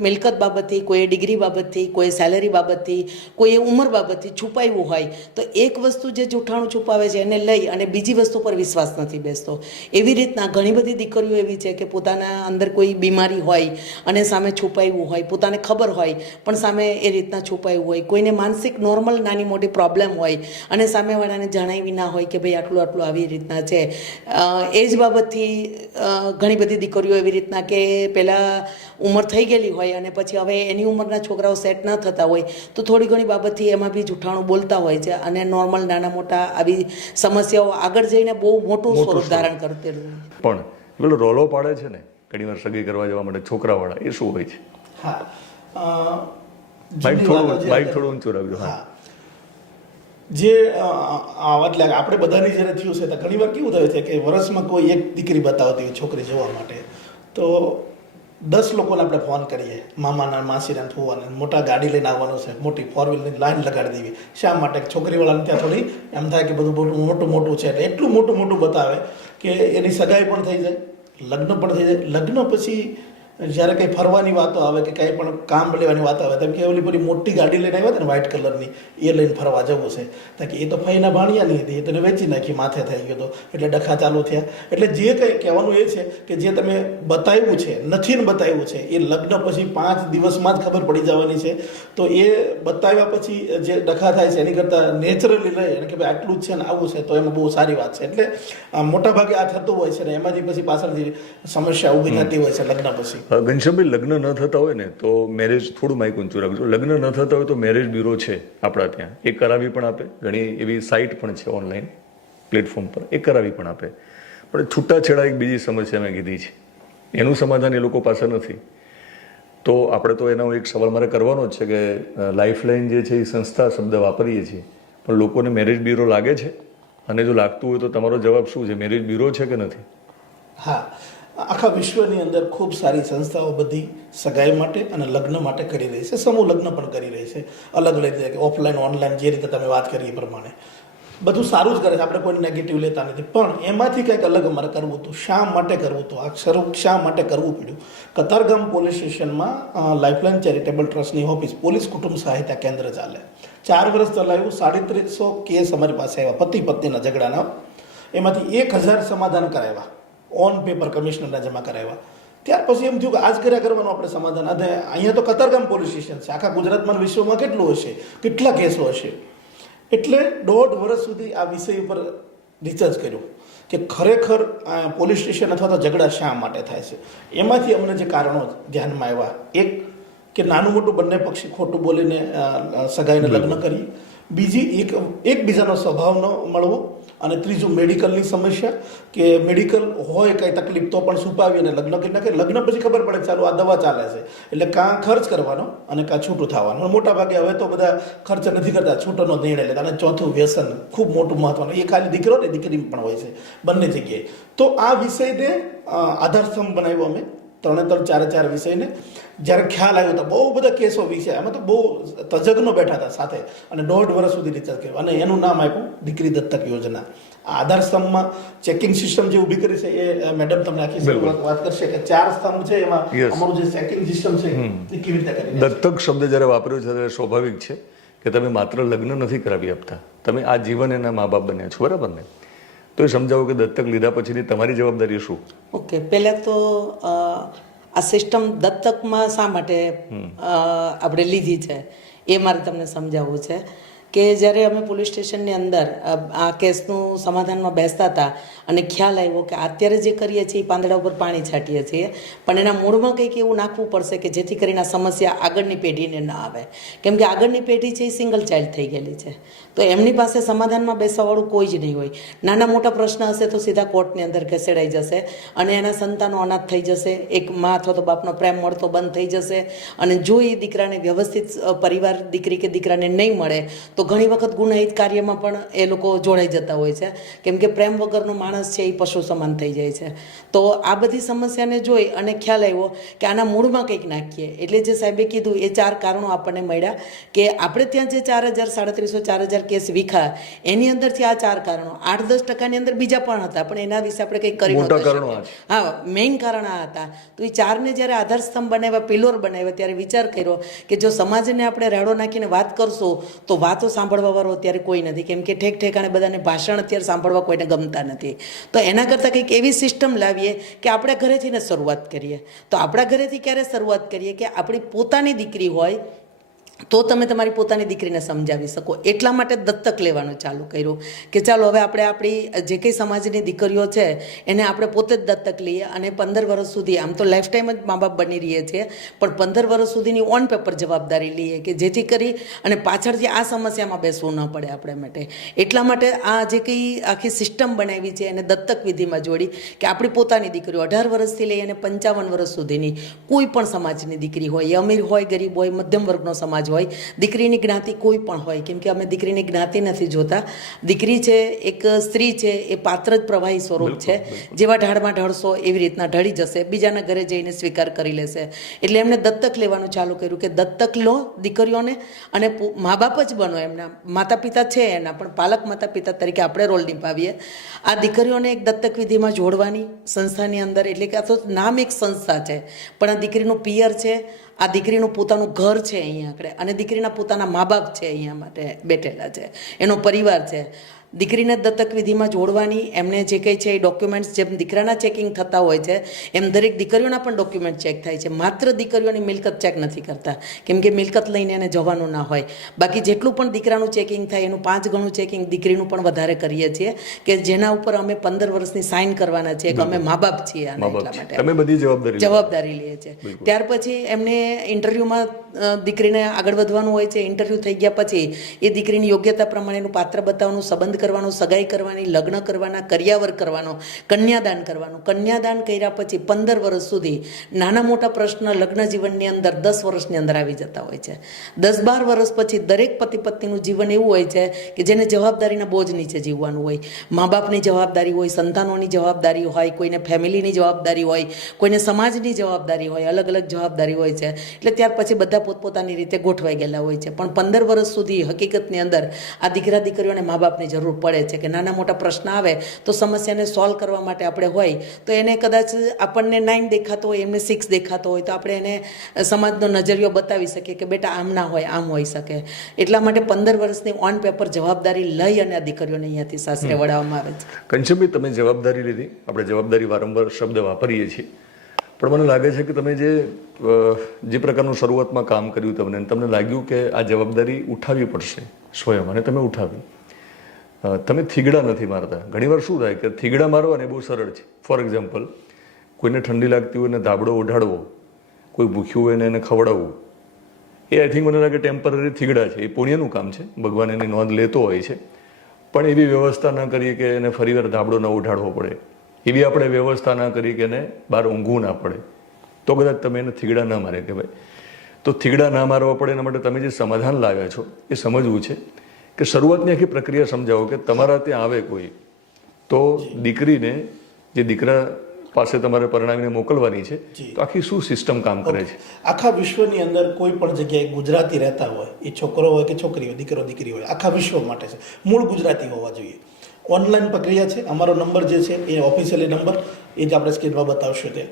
મિલકત બાબતથી, કોઈ ડિગ્રી બાબતથી, કોઈ સેલેરી બાબતથી, કોઈ ઉંમર બાબતથી છુપાવ્યું હોય તો એક વસ્તુ જે જૂઠાણું છુપાવે છે એને લઈ અને બીજી વસ્તુ પર વિશ્વાસ નથી બેસતો. એવી રીતના ઘણી બધી દીકરીઓ એવી છે કે પોતાના અંદર કોઈ બીમારી હોય અને સામે છુપાવ્યું હોય, પોતાને ખબર હોય પણ સામે એ રીતના છુપાયું હોય. કોઈને માનસિક નોર્મલ નાની મોટી પ્રોબ્લેમ હોય અને સામેવાળાને જણાવી ના હોય કે ભાઈ આટલું આટલું આવી રીતના છે. એ જ બાબતથી ઘણી બધી દીકરીઓ એવી રીતના કે પહેલાં ઉંમર થઈ ગયેલી હોય અને પછી હવે એની ઉંમરના છોકરાઓ સેટ ન થતા હોય તો થોડી ઘણી બાબતથી એમાં બી જૂઠાણું બોલતા હોય છે અને નોર્મલ નાના મોટા આવી સમસ્યાઓ આગળ જઈને બહુ મોટું સ્વરૂપ ધારણ કરતી હોય. પણ પેલો રોલો પાડે છે ને ઘણીવાર સગી કરવા જવા માટે છોકરાવાળા, એ શું હોય છે? માઇક થોડું ઊંચું રાખજો. જે એટલે આપણે બધાની જ્યારે થયું છે તો ઘણી વાર કેવું થયું છે કે વર્ષમાં કોઈ એક દીકરી બતાવતી હોય છોકરી જોવા માટે, તો 10 લોકોને આપણે ફોન કરીએ, મામાના, માસીના, ફુવાના, મોટા ગાડી લઈને આવવાનું છે, મોટી 4-wheeલની લાઈન લગાડી દેવી. શા માટે? છોકરીવાળાને ત્યાં થોડી એમ થાય કે બધું મોટું છે, એટલે એટલું મોટું બતાવે કે એની સગાઈ પણ થઈ જાય, લગ્ન પણ થઈ જાય. લગ્ન પછી જ્યારે કંઈ ફરવાની વાતો આવે કે કંઈ પણ કામ લેવાની વાત આવે તેમ કે ઓલી પેલી મોટી ગાડી લઈને આવ્યા હતા ને વ્હાઇટ કલરની એ લઈને ફરવા જવું છે તો કે એ તો ફઈના ભાણિયાની હતી એ તેને વેચી નાખી માથે થઈ ગયો તો એટલે ડખા ચાલુ થયા. એટલે જે કંઈ કહેવાનું એ છે કે જે તમે બતાવ્યું છે નથી ને બતાવ્યું છે એ લગ્ન પછી 5 દિવસમાં જ ખબર પડી જવાની છે. તો એ બતાવ્યા પછી જે ડખા થાય છે એની કરતાં નેચરલી લઈ અને કે ભાઈ આટલું જ છે ને આવું છે તો એમાં બહુ સારી વાત છે. એટલે મોટાભાગે આ થતું હોય છે ને એમાંથી પછી પાછળથી સમસ્યા ઊભી થતી હોય છે લગ્ન પછી. ઘનશ્યામભાઈ, લગ્ન ન થતા હોય ને તો મેરેજ, થોડું માઇક ઊંચું રાખજો, લગ્ન ન થતા હોય તો મેરેજ બ્યુરો છે આપણા ત્યાં, એ કરાવી પણ આપે. ઘણી એવી સાઇટ પણ છે ઓનલાઈન પ્લેટફોર્મ પર, એ કરાવી પણ આપે. પણ છૂટાછેડા એક બીજી સમસ્યા મેં કીધી છે, એનું સમાધાન એ લોકો પાસે નથી. તો આપણે તો એનો એક સવાલ મારે કરવાનો જ છે કે લાઈફલાઈન જે છે એ સંસ્થા શબ્દ વાપરીએ છીએ, પણ લોકોને મેરેજ બ્યુરો લાગે છે? અને જો લાગતું હોય તો તમારો જવાબ શું છે, મેરેજ બ્યુરો છે કે નથી? હા, આખા વિશ્વની અંદર ખૂબ સારી સંસ્થાઓ બધી સગાઈ માટે અને લગ્ન માટે કરી રહી છે. સમૂહ લગ્ન પણ કરી રહી છે, અલગ અલગ રીતે ઓફલાઈન ઓનલાઈન જે રીતે તમે વાત કરી એ પ્રમાણે બધું સારું જ કરે છે. આપણે કોઈ નેગેટિવ લેતા નથી, પણ એમાંથી કંઈક અલગ અમારે કરવું હતું. શા માટે કરવું હતું આ શરૂ, શા માટે કરવું પડ્યું? કતારગામ પોલીસ સ્ટેશનમાં લાઈફલાઈન ચેરિટેબલ ટ્રસ્ટની ઓફિસ, પોલીસ કુટુંબ સહાયતા કેન્દ્ર ચાલે, 4 વર્ષ ચલાવ્યું. 350 કેસ અમારી પાસે આવ્યા પતિ પત્નીના ઝઘડાના, એમાંથી 1000 સમાધાન કરાવ્યા, ઓન પેપર કમિશનરના જમા કરાવ્યા. ત્યાર પછી એમ થયું કે આજ કર્યા કરવાનું આપણે સમાધાન. અને અહીંયા તો કતારગામ પોલીસ સ્ટેશન છે, આખા ગુજરાતમાં વિશ્વમાં કેટલું હશે, કેટલા કેસો હશે. એટલે 1.5 વર્ષ સુધી આ વિષય ઉપર રિસર્ચ કર્યું કે ખરેખર પોલીસ સ્ટેશન અથવા તો ઝઘડા શા માટે થાય છે. એમાંથી અમને જે કારણો ધ્યાનમાં આવ્યા, એક કે નાનું મોટું બંને પક્ષી ખોટું બોલીને સગાઈને લગ્ન કરી, બીજી એકબીજાનો સ્વભાવ ન મળવો, અને ત્રીજું મેડિકલની સમસ્યા કે મેડિકલ હોય કંઈ તકલીફ તો પણ છુપાવી અને લગ્ન કરી નાખે. લગ્ન પછી ખબર પડે ચાલો આ દવા ચાલે છે, એટલે કાં ખર્ચ કરવાનો અને કાં છૂટું થવાનું. મોટા ભાગે હવે તો બધા ખર્ચ નથી કરતા, છૂટોનો નિર્ણય લેતા. અને ચોથું વ્યસન, ખૂબ મોટું મહત્વનું, એ ખાલી દીકરો ને દીકરી પણ હોય છે બંને જગ્યાએ. તો આ વિષયને આધારસ્તંભ બનાવ્યો અમે, 3-4 વિષયને. જ્યારે ખ્યાલ આવ્યો તો બહુ બધા કેસો વિશે, એમાં તો બહુ તજજ્ઞો બેઠા હતા સાથે, અને 1.5 વર્ષ સુધી રિસર્ચ કર્યું અને એનું નામ આપ્યું દીકરી દત્તક યોજના. આ આધારસ્તંભમાં ચેકિંગ સિસ્ટમ જે ઊભી કરી છે એ મેડમ તમને આખી વાત કરશે કે 4 સ્તંભ છે, એમાં અમારું જે ચેકિંગ સિસ્ટમ છે એ કેવી રીતે કરી. દત્તક શબ્દ જ્યારે વાપર્યો છે ત્યારે સ્વાભાવિક છે કે તમે માત્ર લગ્ન નથી કરાવી આપતા, તમે આ જીવન એના મા બાપ બન્યા છો, બરાબર ને? તો એ સમજાવો કે દત્તક લીધા પછીની તમારી જવાબદારી શું? ઓકે, પહેલાં તો આ સિસ્ટમ દત્તકમાં શા માટે આપણે લીધી છે એ મારે તમને સમજાવવું છે. કે જ્યારે અમે પોલીસ સ્ટેશનની અંદર આ કેસનું સમાધાનમાં બેસતા હતા અને ખ્યાલ આવ્યો કે અત્યારે જે કરીએ છીએ એ પાંદડા ઉપર પાણી છાંટીએ છીએ, પણ એના મૂળમાં કંઈક એવું નાખવું પડશે કે જેથી કરીને આ સમસ્યા આગળની પેઢીને ન આવે. કેમ કે આગળની પેઢી છે એ સિંગલ ચાઇલ્ડ થઈ ગયેલી છે, તો એમની પાસે સમાધાનમાં બેસવાવાળું કોઈ જ નહીં હોય. નાના મોટા પ્રશ્ન હશે તો સીધા કોર્ટની અંદર ઘસેડાઈ જશે અને એના સંતાનો અનાથ થઈ જશે, એક મા અથવા તો બાપનો પ્રેમ મળતો બંધ થઈ જશે. અને જો એ દીકરાને વ્યવસ્થિત પરિવાર, દીકરી કે દીકરાને નહીં મળે તો ઘણી વખત ગુનાહિત કાર્યમાં પણ એ લોકો જોડાઈ જતા હોય છે. કેમ કે પ્રેમ વગરનો માણસ છે એ પશુ સમાન થઈ જાય છે. તો આ બધી સમસ્યાને જોઈ અને ખ્યાલ આવ્યો કે આના મૂળમાં કંઈક નાખીએ. એટલે જે સાહેબે કીધું એ 4 કારણો આપણને મળ્યા કે આપણે ત્યાં જે 4,000-3,500-4,000 કેસ વિખા, એની અંદરથી આ 4 કારણો, 8-10% અંદર બીજા પણ હતા, પણ એના વિશે આપણે કંઈક કરી નહોતા શક્યા. હા, મેઇન કારણ આ હતા. તો એ 4ને જ્યારે આધારસ્તંભ બનાવ્યા, પિલોર બનાવ્યા, ત્યારે વિચાર કર્યો કે જો સમાજને આપણે રાડો નાખીને વાત કરશું તો વાતો સાંભળવા વાળો અત્યારે કોઈ નથી. કેમ કે ઠેક ઠેકાણે બધાને ભાષણ અત્યારે સાંભળવા કોઈને ગમતા નથી. તો એના કરતાં કંઈક એવી સિસ્ટમ લાવીએ કે આપણે ઘરેથી ને શરૂઆત કરીએ. તો આપણા ઘરેથી ક્યારે શરૂઆત કરીએ કે આપણી પોતાની દીકરી હોય તો તમે તમારી પોતાની દીકરીને સમજાવી શકો. એટલા માટે દત્તક લેવાનું ચાલુ કર્યું કે ચાલો હવે આપણે આપણી જે કંઈ સમાજની દીકરીઓ છે એને આપણે પોતે જ દત્તક લઈએ અને 15 વર્ષ સુધી, આમ તો લાઈફ ટાઈમ જ મા બાપ બની રહીએ છીએ, પણ 15 વર્ષ સુધીની ઓન પેપર જવાબદારી લઈએ કે જેથી કરી અને પાછળથી આ સમસ્યામાં બેસવું ન પડે આપણે માટે. એટલા માટે આ જે કંઈ આખી સિસ્ટમ બનાવી છે એને દત્તક વિધિમાં જોડી કે આપણી પોતાની દીકરીઓ 18 વર્ષથી લઈ અને 55 વર્ષ સુધીની કોઈ પણ સમાજની દીકરી હોય, એ અમીર હોય, ગરીબ હોય, મધ્યમ વર્ગનો સમાજ સમાજ હોય, દીકરીની જ્ઞાતિ કોઈ પણ હોય, કેમ કે અમે દીકરીની જ્ઞાતિ નથી જોતા. દીકરી છે એક સ્ત્રી છે, એ પાત્ર જ પ્રવાહી સ્વરૂપ છે. જેવા ઢાળમાં ઢળશો એવી રીતના ઢળી જશે, બીજાના ઘરે જઈને સ્વીકાર કરી લેશે. એટલે એમને દત્તક લેવાનું ચાલુ કર્યું કે દત્તક લો દીકરીઓને અને મા બાપ જ બનો. એમના માતા પિતા છે એના, પણ પાલક માતા પિતા તરીકે આપણે રોલ નિભાવીએ. આ દીકરીઓને એક દત્તક વિધિમાં જોડવાની સંસ્થાની અંદર, એટલે કે આ તો નામ એક સંસ્થા છે, પણ આ દીકરીનું પિયર છે, આ દીકરીનું પોતાનું ઘર છે અહીંયા આગળ, અને દીકરીના પોતાના મા બાપ છે અહીંયા માટે બેઠેલા છે, એનો પરિવાર છે. દીકરીને દત્તક વિધિમાં જોડવાની, એમને જે કંઈ છે એ ડોક્યુમેન્ટ્સ જેમ દીકરાના ચેકિંગ થતા હોય છે એમ દરેક દીકરીઓના પણ ડોક્યુમેન્ટ ચેક થાય છે. માત્ર દીકરીઓની મિલકત ચેક નથી કરતા, કેમ કે મિલકત લઈને એને જવાનું ના હોય. બાકી જેટલું પણ દીકરાનું ચેકિંગ થાય એનું 5 ગણું ચેકિંગ દીકરીનું પણ વધારે કરીએ છીએ, કે જેના ઉપર અમે 15 વર્ષની સાઇન કરવાના છીએ કે અમે મા બાપ છીએ, અને એટલા માટે તમે બધી જવાબદારી લઈએ છીએ. ત્યાર પછી એમને ઇન્ટરવ્યૂમાં દીકરીને આગળ વધવાનું હોય છે. ઇન્ટરવ્યૂ થઈ ગયા પછી એ દીકરીની યોગ્યતા પ્રમાણેનું પાત્ર બતાવવાનું, સંબંધ કરવાનું, સગાઈ કરવાની, લગ્ન કરવાના, કરિયાવર કરવાનો, કન્યાદાન કરવાનું. કન્યાદાન કર્યા પછી 15 વર્ષ સુધી નાના મોટા પ્રશ્ન લગ્ન જીવનની અંદર 10 વર્ષની અંદર આવી જતા હોય છે. 10-12 વર્ષ પછી દરેક પતિ પત્નીનું જીવન એવું હોય છે કે જેને જવાબદારીના બોજ નીચે જીવવાનું હોય. મા બાપની જવાબદારી હોય, સંતાનોની જવાબદારી હોય, કોઈને ફેમિલીની જવાબદારી હોય, કોઈને સમાજની જવાબદારી હોય, અલગ અલગ જવાબદારી હોય છે. એટલે ત્યાર પછી બધા પોતપોતાની રીતે ગોઠવાઈ ગયેલા હોય છે. પણ 15 વર્ષ સુધી હકીકતની અંદર આ દીકરા દીકરીઓને મા બાપની જરૂર પડે છે કે નાના મોટા પ્રશ્ન આવે તો સમસ્યાને સોલ્વ કરવા માટે આપણે હોય તો એને કદાચ આપણને 9 દેખાતો હોય, એમને 6 દેખાતો હોય, તો આપણે એને સમાજનો નજરિયો બતાવી શકીએ કે બેટા આમ ના હોય, આમ હોઈ શકે. એટલા માટે 15 વર્ષની ઓન પેપર જવાબદારી લઈ અને આ દીકરીઓને અહીંયાથી સાસરે વળાવવામાં આવે છે. કંચનભાઈ, તમે જવાબદારી લીધી. આપણે જવાબદારી વારંવાર શબ્દ વાપરીએ છીએ, પણ મને લાગે છે કે તમે જે પ્રકારનું શરૂઆતમાં કામ કર્યું તમને લાગ્યું કે આ જવાબદારી ઉઠાવવી પડશે સ્વયં, અને તમે ઉઠાવી. તમે થીગડા નથી મારતા. ઘણીવાર શું થાય કે થીગડા મારવા ને બહુ સરળ છે. ફોર એક્ઝામ્પલ, કોઈને ઠંડી લાગતી હોય ને ધાબળો ઓઢાડવો, કોઈ ભૂખ્યું હોય ને એને ખવડાવવું, એ આઈ થિંક મને લાગે ટેમ્પરરી થીગડા છે. એ પુણ્યનું કામ છે, ભગવાન એની નોંધ લેતો હોય છે. પણ એવી વ્યવસ્થા ન કરીએ કે એને ફરીવાર ધાબળો ન ઉઢાડવો પડે, એવી આપણે વ્યવસ્થા ના કરી કે એને બહાર ઊંઘવું ના પડે, તો કદાચ તમે એને થીગડા ના મારે કે ભાઈ. તો થીગડા ના મારવા પડે એના માટે તમે જે સમાધાન લાવ્યા છો એ સમજવું છે કે શરૂઆતની આખી પ્રક્રિયા સમજાવો કે તમારા ત્યાં આવે કોઈ તો દીકરીને, જે દીકરા પાસે તમારે પરણાવીને મોકલવાની છે, તો આખી શું સિસ્ટમ કામ કરે છે? આખા વિશ્વની અંદર કોઈ પણ જગ્યાએ ગુજરાતી રહેતા હોય, એ છોકરો હોય કે છોકરી હોય, દીકરો દીકરી હોય, આખા વિશ્વ માટે છે, મૂળ ગુજરાતી હોવા જોઈએ. ઓનલાઈન પ્રક્રિયા છે. અમારો નંબર જે છે એ ઓફિશિયલી નંબર એ જ આપણે સ્ક્રીનમાં બતાવશું. તે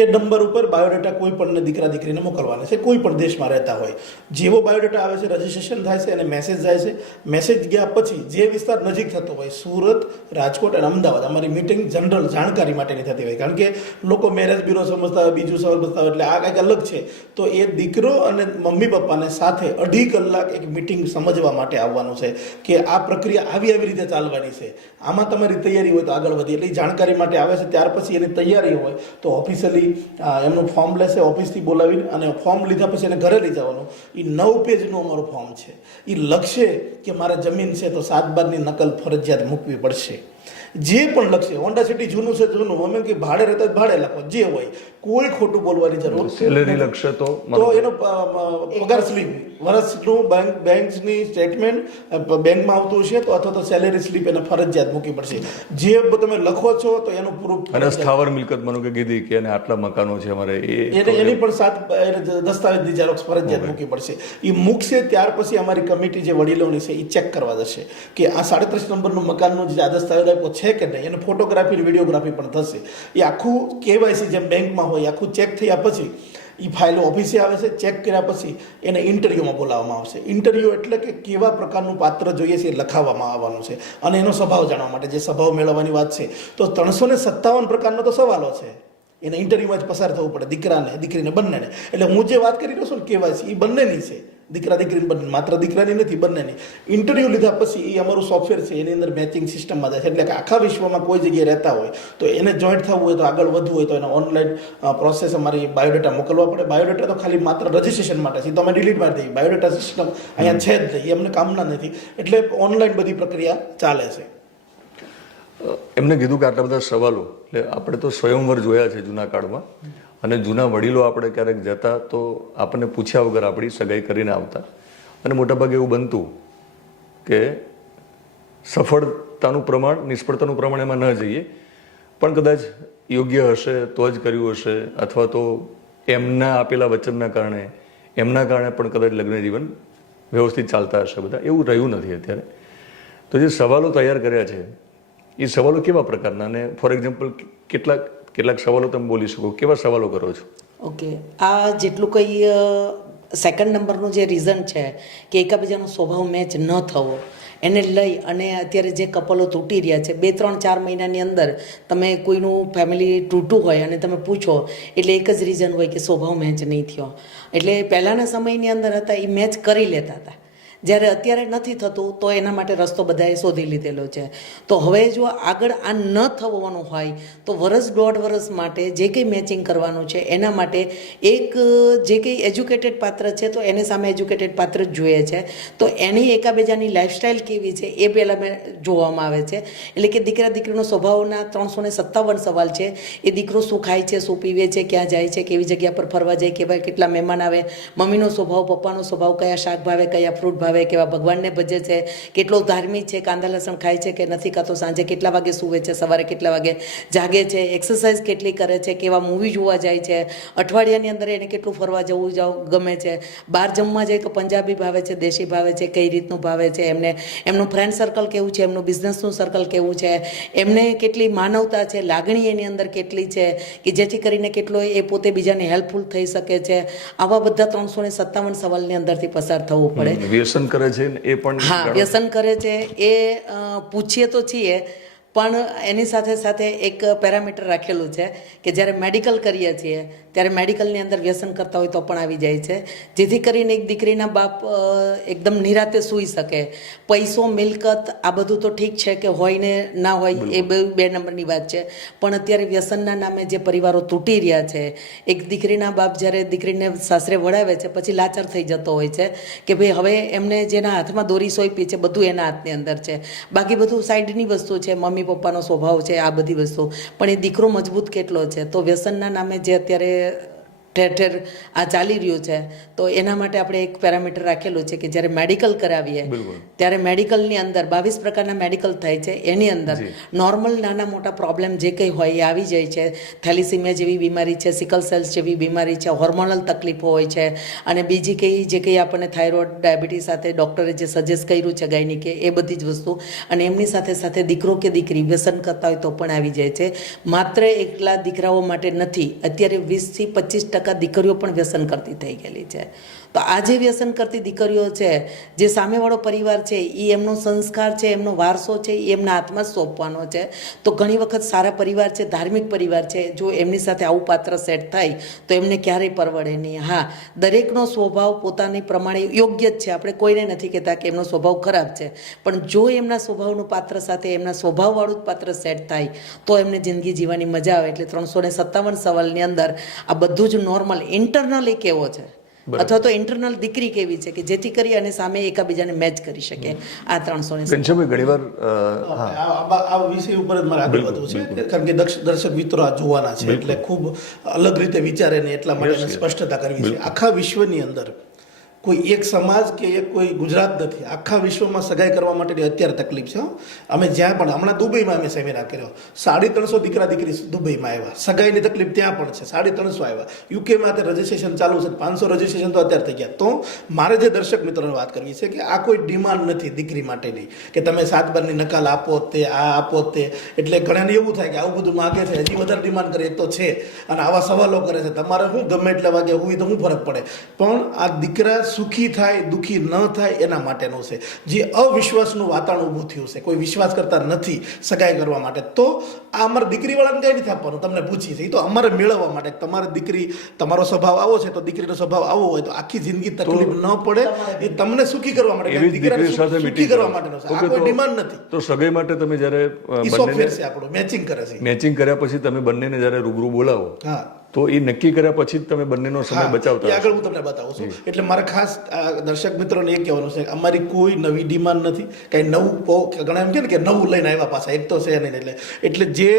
એ નંબર ઉપર બાયોડેટા કોઈ પણ દીકરા દીકરીને મોકલવાના છે, કોઈ પણ દેશમાં રહેતા હોય. જેવો બાયોડેટા આવે છે, રજીસ્ટ્રેશન થાય છે અને મેસેજ જાય છે. મેસેજ ગયા પછી જે વિસ્તાર નજીક થતો હોય, સુરત, રાજકોટ અને અમદાવાદ, અમારી મિટિંગ જનરલ જાણકારી માટેની થતી હોય. કારણ કે લોકો મેરેજ બ્યુરો સમજતા હોય, બીજું સમજતા હોય, એટલે આ કંઈક અલગ છે. તો એ દીકરો અને મમ્મી પપ્પાને સાથે 2.5 કલાક એક મિટિંગ સમજવા માટે આવવાનું છે કે આ પ્રક્રિયા આવી રીતે ચાલવાની છે, આમાં તમારી તૈયારી હોય તો આગળ વધી. એટલે જાણકારી માટે આવે છે. ત્યાર પછી એની તૈયારી હોય તો ઓફિશિયલી એમનું ફોર્મ લેશે, ઓફિસથી બોલાવીને, અને ફોર્મ લીધા પછી એને ઘરે લઈ જવાનું. એ 9 પેજનું અમારું ફોર્મ છે. એ લખશે કે મારે જમીન છે તો 7/12ની નકલ ફરજિયાત મૂકવી પડશે. જે પણ લખશે, હોન્ડા સિટી જૂનું છે જૂનું, અમે કે ભાડે રહેતા ભાડે લખો, જે હોય, કોઈ ખોટું બોલવાની જરૂર. સેલેરી લખશે તો એનો પગાર સ્લીપ, વર્ષનું બેંકની સ્ટેટમેન્ટ બેંકમાં આવતું હશે તો, અથવા તો સેલેરી સ્લીપ એને ફરજિયાત મૂકવી પડશે. જે તમે લખો છો તો એનું પૂરું. અને સ્થાવર મિલકત માનો કે કીધી કે એને આટલા મકાનો છે અમારે, એની પણ 7 દસ્તાવેજની ઝેરોક્ષ ફરજિયાત મૂકવી પડશે. એ મૂકશે ત્યાર પછી અમારી કમિટી જે વડીલોની છે એ ચેક કરવા જશે કે આ 37 નંબરનું મકાનનું જે આ દસ્તાવેજ આપ્યો છે કે નહીં. એને ફોટોગ્રાફી, વિડીયોગ્રાફી પણ થશે. એ આખું કેવાયસી જેમ બેંકમાં હોય, આખું ચેક થયા પછી એ ફાઇલો ઓફિસે આવે છે. ચેક કર્યા પછી એને ઇન્ટરવ્યૂમાં બોલાવવામાં આવશે. ઇન્ટરવ્યૂ એટલે કે કેવા પ્રકારનું પાત્ર જોઈએ છે એ લખાવવામાં આવવાનું છે, અને એનો સ્વભાવ જાણવા માટે જે સ્વભાવ મેળવવાની વાત છે. તો 357 પ્રકારનો તો સવાલો છે. એને ઇન્ટરવ્યૂમાં જ પસાર થવું પડે, દીકરાને દીકરીને બંનેને. એટલે હું જે વાત કરી રહ્યો છું ને કેવાયસી, એ બંનેની છે. દીકરા દીકરીને બંને, માત્ર દીકરાની નથી, બંનેની. ઇન્ટરવ્યૂ લીધા પછી એ અમારું સોફ્ટવેર છે, એની અંદર મેચિંગ સિસ્ટમમાં જાય છે. એટલે કે આખા વિશ્વમાં કોઈ જગ્યાએ રહેતા હોય તો એને જોઈન્ટ થવું હોય, તો આગળ વધવું હોય તો એને ઓનલાઈન પ્રોસેસ અમારી બાયોડેટા મોકલવા પડે. બાયોડેટા તો ખાલી માત્ર રજીસ્ટ્રેશન માટે છે, તો અમે ડિલીટ મારી દઈએ. બાયોડેટા સિસ્ટમ અહીંયા છે જ નહીં, અમને કામના નથી. એટલે ઓનલાઈન બધી પ્રક્રિયા ચાલે છે. એમને કીધું કે આટલા બધા સવાલો, એટલે આપણે તો સ્વયંવર જોયા છે જૂના કાળમાં, અને જૂના વડીલો આપણે ક્યારેક જતા તો આપણને પૂછ્યા વગર આપણી સગાઈ કરીને આવતા, અને મોટાભાગે એવું બનતું કે સફળતાનું પ્રમાણ નિષ્ફળતાનું પ્રમાણ એમાં ન જઈએ, પણ કદાચ યોગ્ય હશે તો જ કર્યું હશે, અથવા તો એમના આપેલા વચનના કારણે એમના કારણે પણ કદાચ લગ્ન જીવન વ્યવસ્થિત ચાલતા હશે બધા. એવું રહ્યું નથી અત્યારે. તો જે સવાલો તૈયાર કર્યા છે એ સવાલો કેવા પ્રકારના, અને ફોર એક્ઝામ્પલ કેટલાક સવાલો તમે બોલી શકો, કેવા સવાલો કરો છો? ઓકે, આ જેટલું કંઈ સેકન્ડ નંબરનું જે રીઝન છે કે એકાબીજાનો સ્વભાવ મેચ ન થવો, એને લઈ અને અત્યારે જે કપલો તૂટી રહ્યા છે 2-3-4 મહિનાની અંદર તમે કોઈનું ફેમિલી તૂટું હોય અને તમે પૂછો એટલે એક જ રીઝન હોય કે સ્વભાવ મેચ નહીં થયો. એટલે પહેલાંના સમયની અંદર હતા એ મેચ કરી લેતા હતા, જ્યારે અત્યારે નથી થતું તો એના માટે રસ્તો બધાએ શોધી લીધેલો છે. તો હવે જો આગળ આ ન થવાનું હોય તો વરસ 1.5 વર્ષ માટે જે કંઈ મેચિંગ કરવાનું છે એના માટે એક જે કંઈ એજ્યુકેટેડ પાત્ર છે તો એને સામે એજ્યુકેટેડ પાત્ર જ જોઈએ છે. તો એની એકાબીજાની લાઈફસ્ટાઈલ કેવી છે એ પહેલાં જોવામાં આવે છે. એટલે કે દીકરા દીકરીનો સ્વભાવના 357 સવાલ છે. એ દીકરો શું ખાય છે, શું પીવે છે, ક્યાં જાય છે, કેવી જગ્યા પર ફરવા જાય, કેવા કેટલા મહેમાન આવે, મમ્મીનો સ્વભાવ, પપ્પાનો સ્વભાવ, કયા શાક ભાવે, કયા ફ્રૂટ ભાવે, કેવા ભગવાનને ભજે છે, કેટલો ધાર્મિક છે, કાંદા લસણ ખાય છે કે નથી ખાતો, સાંજે કેટલા વાગે સૂવે છે, સવારે કેટલા વાગે જાગે છે, એક્સરસાઇઝ કેટલી કરે છે, કેવા મૂવી જોવા જાય છે, અઠવાડિયાની અંદર એને કેટલું ફરવા જવું ગમે છે, બહાર જમવા જાય તો પંજાબી ભાવે છે, દેશી ભાવે છે, કઈ રીતનું ભાવે છે, એમનું ફ્રેન્ડ સર્કલ કેવું છે, એમનું બિઝનેસનું સર્કલ કેવું છે, એમને કેટલી માનવતા છે, લાગણી એની અંદર કેટલી છે કે જેથી કરીને કેટલો એ પોતે બીજાને હેલ્પફુલ થઈ શકે છે. આવા બધા 357 સવાલની અંદરથી પસાર થવું પડે. વ્યસન કરે છે એ પણ? હા, વ્યસન કરે છે એ પૂછીએ તો છીએ, પણ એની સાથે સાથે એક પેરામીટર રાખેલું છે કે જ્યારે મેડિકલ કરીએ છીએ ત્યારે મેડિકલની અંદર વ્યસન કરતા હોય તો પણ આવી જાય છે, જેથી કરીને એક દીકરીના બાપ એકદમ નિરાતે સૂઈ શકે. પૈસો, મિલકત આ બધું તો ઠીક છે કે હોય ને ના હોય એ બે નંબરની વાત છે, પણ અત્યારે વ્યસનના નામે જે પરિવારો તૂટી રહ્યા છે, એક દીકરીના બાપ જ્યારે દીકરીને સાસરે વળાવે છે પછી લાચાર થઈ જતો હોય છે કે ભાઈ હવે એમને જેના હાથમાં દોરી સોંપી છે બધું એના હાથની અંદર છે, બાકી બધું સાઈડની વસ્તુ છે, મમ્મી પપ્પાનો સ્વભાવ છે, આ બધી વસ્તુ, પણ એ દીકરો મજબૂત કેટલો છે. તો વ્યસનના નામે જે અત્યારે ઠેર ઠેર આ ચાલી રહ્યું છે તો એના માટે આપણે એક પેરામીટર રાખેલું છે કે જ્યારે મેડિકલ કરાવીએ ત્યારે મેડિકલની અંદર 22 પ્રકારના મેડિકલ થાય છે. એની અંદર નોર્મલ નાના મોટા પ્રોબ્લેમ જે કંઈ હોય એ આવી જાય છે. થેલિસીમિયા જેવી બીમારી છે, સિકલ સેલ્સ જેવી બીમારી છે, હોર્મોનલ તકલીફો હોય છે, અને બીજી કંઈ જે કંઈ આપણને થાઇરોઇડ, ડાયાબિટીસ સાથે ડૉક્ટરે જે સજેસ્ટ કર્યું છે ગાયનિકે, એ બધી જ વસ્તુ, અને એમની સાથે સાથે દીકરો કે દીકરી વ્યસન કરતા હોય તો પણ આવી જાય છે. માત્ર એકલા દીકરાઓ માટે નથી, અત્યારે 20-25% દીકરીઓ પણ વ્યસન કરતી થઈ ગયેલી છે. તો આ જે વ્યસન કરતી દીકરીઓ છે, જે સામેવાળો પરિવાર છે એ એમનો સંસ્કાર છે, એમનો વારસો છે, એ એમના હાથમાં જ સોંપવાનો છે. તો ઘણી વખત સારા પરિવાર છે, ધાર્મિક પરિવાર છે, જો એમની સાથે આવું પાત્ર સેટ થાય તો એમને ક્યારેય પરવડે નહીં. હા, દરેકનો સ્વભાવ પોતાની પ્રમાણે યોગ્ય જ છે, આપણે કોઈને નથી કહેતા કે એમનો સ્વભાવ ખરાબ છે, પણ જો એમના સ્વભાવનું પાત્ર સાથે એમના સ્વભાવવાળું જ પાત્ર સેટ થાય તો એમને જિંદગી જીવવાની મજા આવે. એટલે 357 સવાલની અંદર આ બધું જ નોર્મલ ઇન્ટરનલ એ કેવો છે અથવા તો ઇન્ટરનલ દીકરી કેવી છે કે જેથી કરી અને સામે એકાબીજાને મેચ કરી શકે. આ 300 ઘણીવાર આ વિષય ઉપર જ મારે આગળ વધવું છે, કારણ કે દર્શક મિત્રો આ જોવાના છે એટલે ખૂબ અલગ રીતે વિચારે ને એટલા માટે સ્પષ્ટતા કરવી છે. આખા વિશ્વની અંદર કોઈ એક સમાજ કે એક કોઈ ગુજરાત નથી, આખા વિશ્વમાં સગાઈ કરવા માટેની અત્યારે તકલીફ છે. અમે જ્યાં પણ હમણાં દુબઈમાં અમે સેમિનાર કર્યો, 350 દીકરા દીકરી દુબઈમાં આવ્યા, સગાઈની તકલીફ ત્યાં પણ છે, 350 આવ્યા. યુકેમાં અત્યારે રજીસ્ટ્રેશન ચાલુ છે, 500 રજીસ્ટ્રેશન તો અત્યારે થઈ ગયા. તો મારે જે દર્શક મિત્રોને વાત કરવી છે કે આ કોઈ ડિમાન્ડ નથી દીકરી માટેની કે તમે 7 બારની નકાલ આપો તે આ આપો તે, એટલે ઘણાને એવું થાય કે આવું બધું માગે છે, હજી વધારે ડિમાન્ડ કરે તો છે, અને આવા સવાલો કરે છે, તમારે શું ગમે એટલા વાગે હોય તો શું ફરક પડે. પણ આ દીકરા સુખી થાય, દુઃખી ન થાય એના માટેનું છે. જે અવિશ્વાસનું વાતાવરણ ઊભું થયું છે, કોઈ વિશ્વાસ કરતા નથી સગાઈ કરવા માટે, તો આ અમારે દીકરીવાળાને કંઈ નથી આપવાનું. તમને પૂછી છે એ તો અમારે મેળવવા માટે, તમારી દીકરી, તમારો સ્વભાવ આવો છે તો દીકરીનો સ્વભાવ આવો હોય તો આખી જિંદગી તકલીફ ન પડે, એ તમને સુખી કરવા માટે, દીકરાને સુખી કરવા માટેનો છે. આ કોઈ ડિમાન્ડ નથી. તો સગાઈ માટે તમે જ્યારે સોફ્ટવેર છે આપણું, મેચિંગ કરે છે. મેચિંગ કર્યા પછી તમે બંનેને જ્યારે રૂબરૂ બોલાવો, હા, તો એ નક્કી કર્યા પછી જ તમે બંનેનો સમય એ બચાવતા આગળ હું તમને બતાવું છું. એટલે મારે ખાસ આ દર્શક મિત્રોને એ કહેવાનું છે કે અમારી કોઈ નવી ડિમાન્ડ નથી, કાંઈ નવું ઘણા એમ કે ને કે નવું લઈને આવ્યા પાછા, એક તો છે નહીં. એટલે જે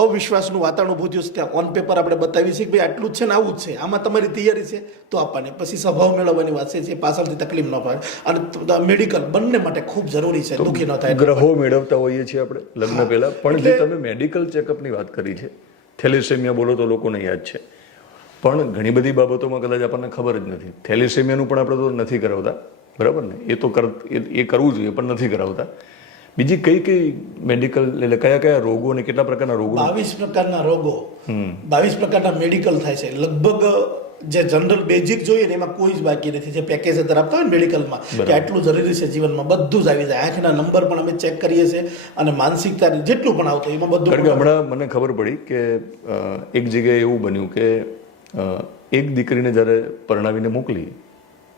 અવિશ્વાસનું વાતાવરણ ઊભું થયું છે ત્યાં ઓન પેપર આપણે બતાવી છે કે ભાઈ આટલું જ છે ને આવું જ છે, આમાં તમારી તૈયારી છે તો આપવાની, પછી સ્વભાવ મેળવવાની વાત છે, જે પાછળથી તકલીફ ન પડે. અને મેડિકલ બંને માટે ખૂબ જરૂરી છે, દુઃખી ન થાય. ગ્રહો મેળવતા હોઈએ છીએ આપણે લગ્ન પહેલા, પણ જે તમે મેડિકલ ચેકઅપની વાત કરી છે, થેલેસેમિયા બોલો તો લોકોને યાદ છે, પણ ઘણી બધી બાબતોમાં કદાચ આપણને ખબર જ નથી. થેલેસેમિયાનું પણ આપણે તો નથી કરાવતા, બરાબર ને? એ તો એ કરવું જોઈએ પણ નથી કરાવતા. બીજી કઈ કઈ મેડિકલ એટલે કયા કયા રોગો અને કેટલા પ્રકારના રોગો? 22 પ્રકારના રોગો, 22 પ્રકારના મેડિકલ થાય છે. લગભગ જે જનરલ બેઝિક જોઈએ ને એમાં કોઈ જ બાકી નથી. જે પેકેજ અંદર આપતા હોય ને મેડિકલમાં કે આટલું જરૂરી છે જીવનમાં, બધું જ આવી જાય. આંખના નંબર પણ અમે ચેક કરીએ છીએ અને માનસિકતા જેટલું પણ આવતું એમાં બધું. કારણ કે હમણાં મને ખબર પડી કે એક જગ્યાએ એવું બન્યું કે એક દીકરીને જ્યારે પરણાવીને મોકલી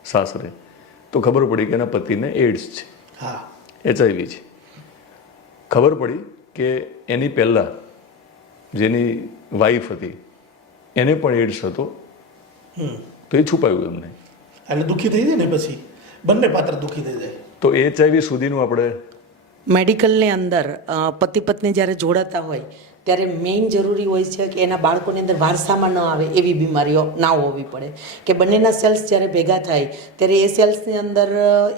સાસરે, તો ખબર પડી કે એના પતિને એડ્સ છે, હા, HIV છે. ખબર પડી કે એની પહેલાં જેની વાઈફ હતી એને પણ એડ્સ હતો, તો એ છુપાયું એમને. એટલે દુઃખી થઈ જાય ને, પછી બંને પાત્ર દુઃખી થઈ જાય. તો HIV સુધીનું આપણે મેડિકલની અંદર પતિ પત્ની જ્યારે જોડાતા હોય ત્યારે મેઇન જરૂરી હોય છે કે એના બાળકોની અંદર વારસામાં ન આવે એવી બીમારીઓ ના હોવી પડે. કે બંનેના સેલ્સ જ્યારે ભેગા થાય ત્યારે એ સેલ્સની અંદર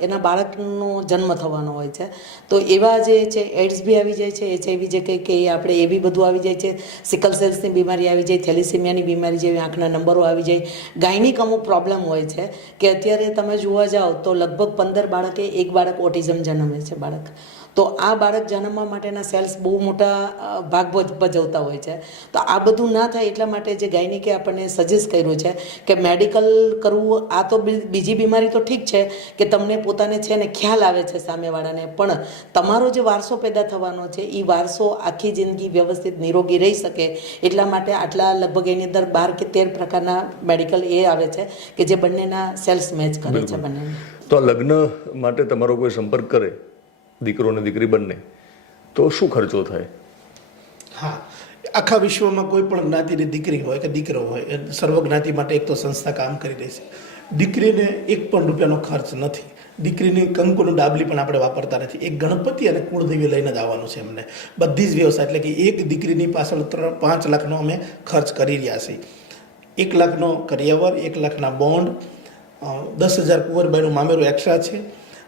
એના બાળકનો જન્મ થવાનો હોય છે. તો એવા જે છે એડ્સ બી આવી જાય છે, HIV જે કંઈ કે આપણે એ બી બધું આવી જાય છે, સિકલ સેલ્સની બીમારી આવી જાય, થેલિસેમિયાની બીમારી જેવી આંખના નંબરો આવી જાય, ગાયનિક અમુક પ્રોબ્લેમ હોય છે કે અત્યારે તમે જોવા જાઓ તો લગભગ 15 બાળકે એક બાળક ઓટિઝમ જન્મે છે બાળક. તો આ બાળક જન્મવા માટેના સેલ્સ બહુ મોટા ભાગ ભજવતા હોય છે. તો આ બધું ના થાય એટલા માટે જે ગાયનિકે આપણને સજેસ્ટ કર્યું છે કે મેડિકલ કરવું. આ તો બીજી બીમારી તો ઠીક છે કે તમને પોતાને છે ને ખ્યાલ આવે છે સામેવાળાને, પણ તમારો જે વારસો પેદા થવાનો છે એ વારસો આખી જિંદગી વ્યવસ્થિત નિરોગી રહી શકે એટલા માટે આટલા લગભગ એની અંદર 12 કે 13 પ્રકારના મેડિકલ એ આવે છે કે જે બંનેના સેલ્સ મેચ કરે છે બંને. તો આ લગ્ન માટે તમારો કોઈ સંપર્ક કરે, દીકરો અને દીકરી બંને, તો શું ખર્ચો થાય? હા, આખા વિશ્વમાં કોઈ પણ જ્ઞાતિની દીકરી હોય કે દીકરો હોય, સર્વ જ્ઞાતિ માટે એક તો સંસ્થા કામ કરી રહી છે. દીકરીને 1 પણ રૂપિયાનો ખર્ચ નથી. દીકરીની કંકુનું ડાબલી પણ આપણે વાપરતા નથી. એક ગણપતિ અને કુળદેવી લઈને જ આવવાનું છે એમને. બધી જ વ્યવસ્થા, એટલે કે એક દીકરીની પાછળ 5 લાખનો અમે ખર્ચ કરી રહ્યા છીએ. 1 લાખનો કરિયાવર, 1 લાખના બોન્ડ, 10,000 કુંવરબાઈનું મામેરું એક્સ્ટ્રા છે,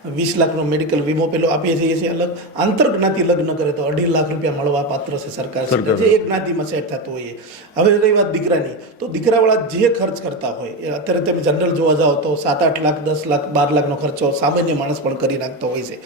20 લાખનો મેડિકલ વીમો પેલો આપીએ છીએ અલગ. આંતરજ્ઞાતિ લગ્ન કરે તો 2.5 લાખ રૂપિયા મળવા પાત્ર છે સરકાર, જે એક જ્ઞાતિમાં સેટ થતું હોય. હવે રહી વાત દીકરાની, તો દીકરાવાળા જે ખર્ચ કરતા હોય, અત્યારે તમે જનરલ જોવા જાઓ તો 7-8 લાખ, 10 લાખ, 12 લાખનો ખર્ચો સામાન્ય માણસ પણ કરી નાખતો હોય છે.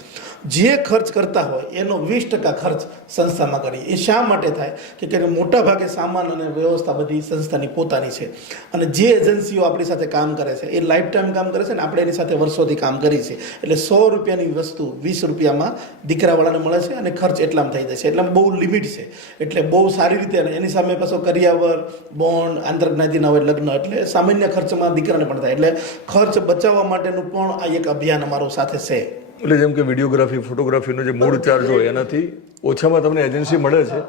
જે ખર્ચ કરતા હોય એનો 20% ખર્ચ સંસ્થામાં કરીએ. એ શા માટે થાય કે મોટા ભાગે સામાન અને વ્યવસ્થા બધી સંસ્થાની પોતાની છે. અને જે એજન્સીઓ આપણી સાથે કામ કરે છે એ લાઈફ ટાઈમ કામ કરે છે ને આપણે એની સાથે વર્ષોથી કામ કરી છે. એટલે 100 રૂપિયાની વસ્તુ 20 રૂપિયામાં દીકરાવાળાને મળે છે અને ખર્ચ એટલામાં થઈ જાય છે. એટલે બહુ લિમિટ છે. એટલે બહુ સારી રીતે એની સામે પાછો કરિયાવર, બોન્ડ, આંતરજ્ઞાતિના હોય લગ્ન, એટલે સામાન્ય ખર્ચમાં દીકરાને પણ થાય. એટલે ખર્ચ બચાવવા માટેનું પણ આ એક અભિયાન અમારું સાથે છે. એટલે જેમ કે વિડીયોગ્રાફી, ફોટોગ્રાફીનો જે મૂળ ચાર્જ હોય એનાથી ઓછામાં તમને એજન્સી મળે છે.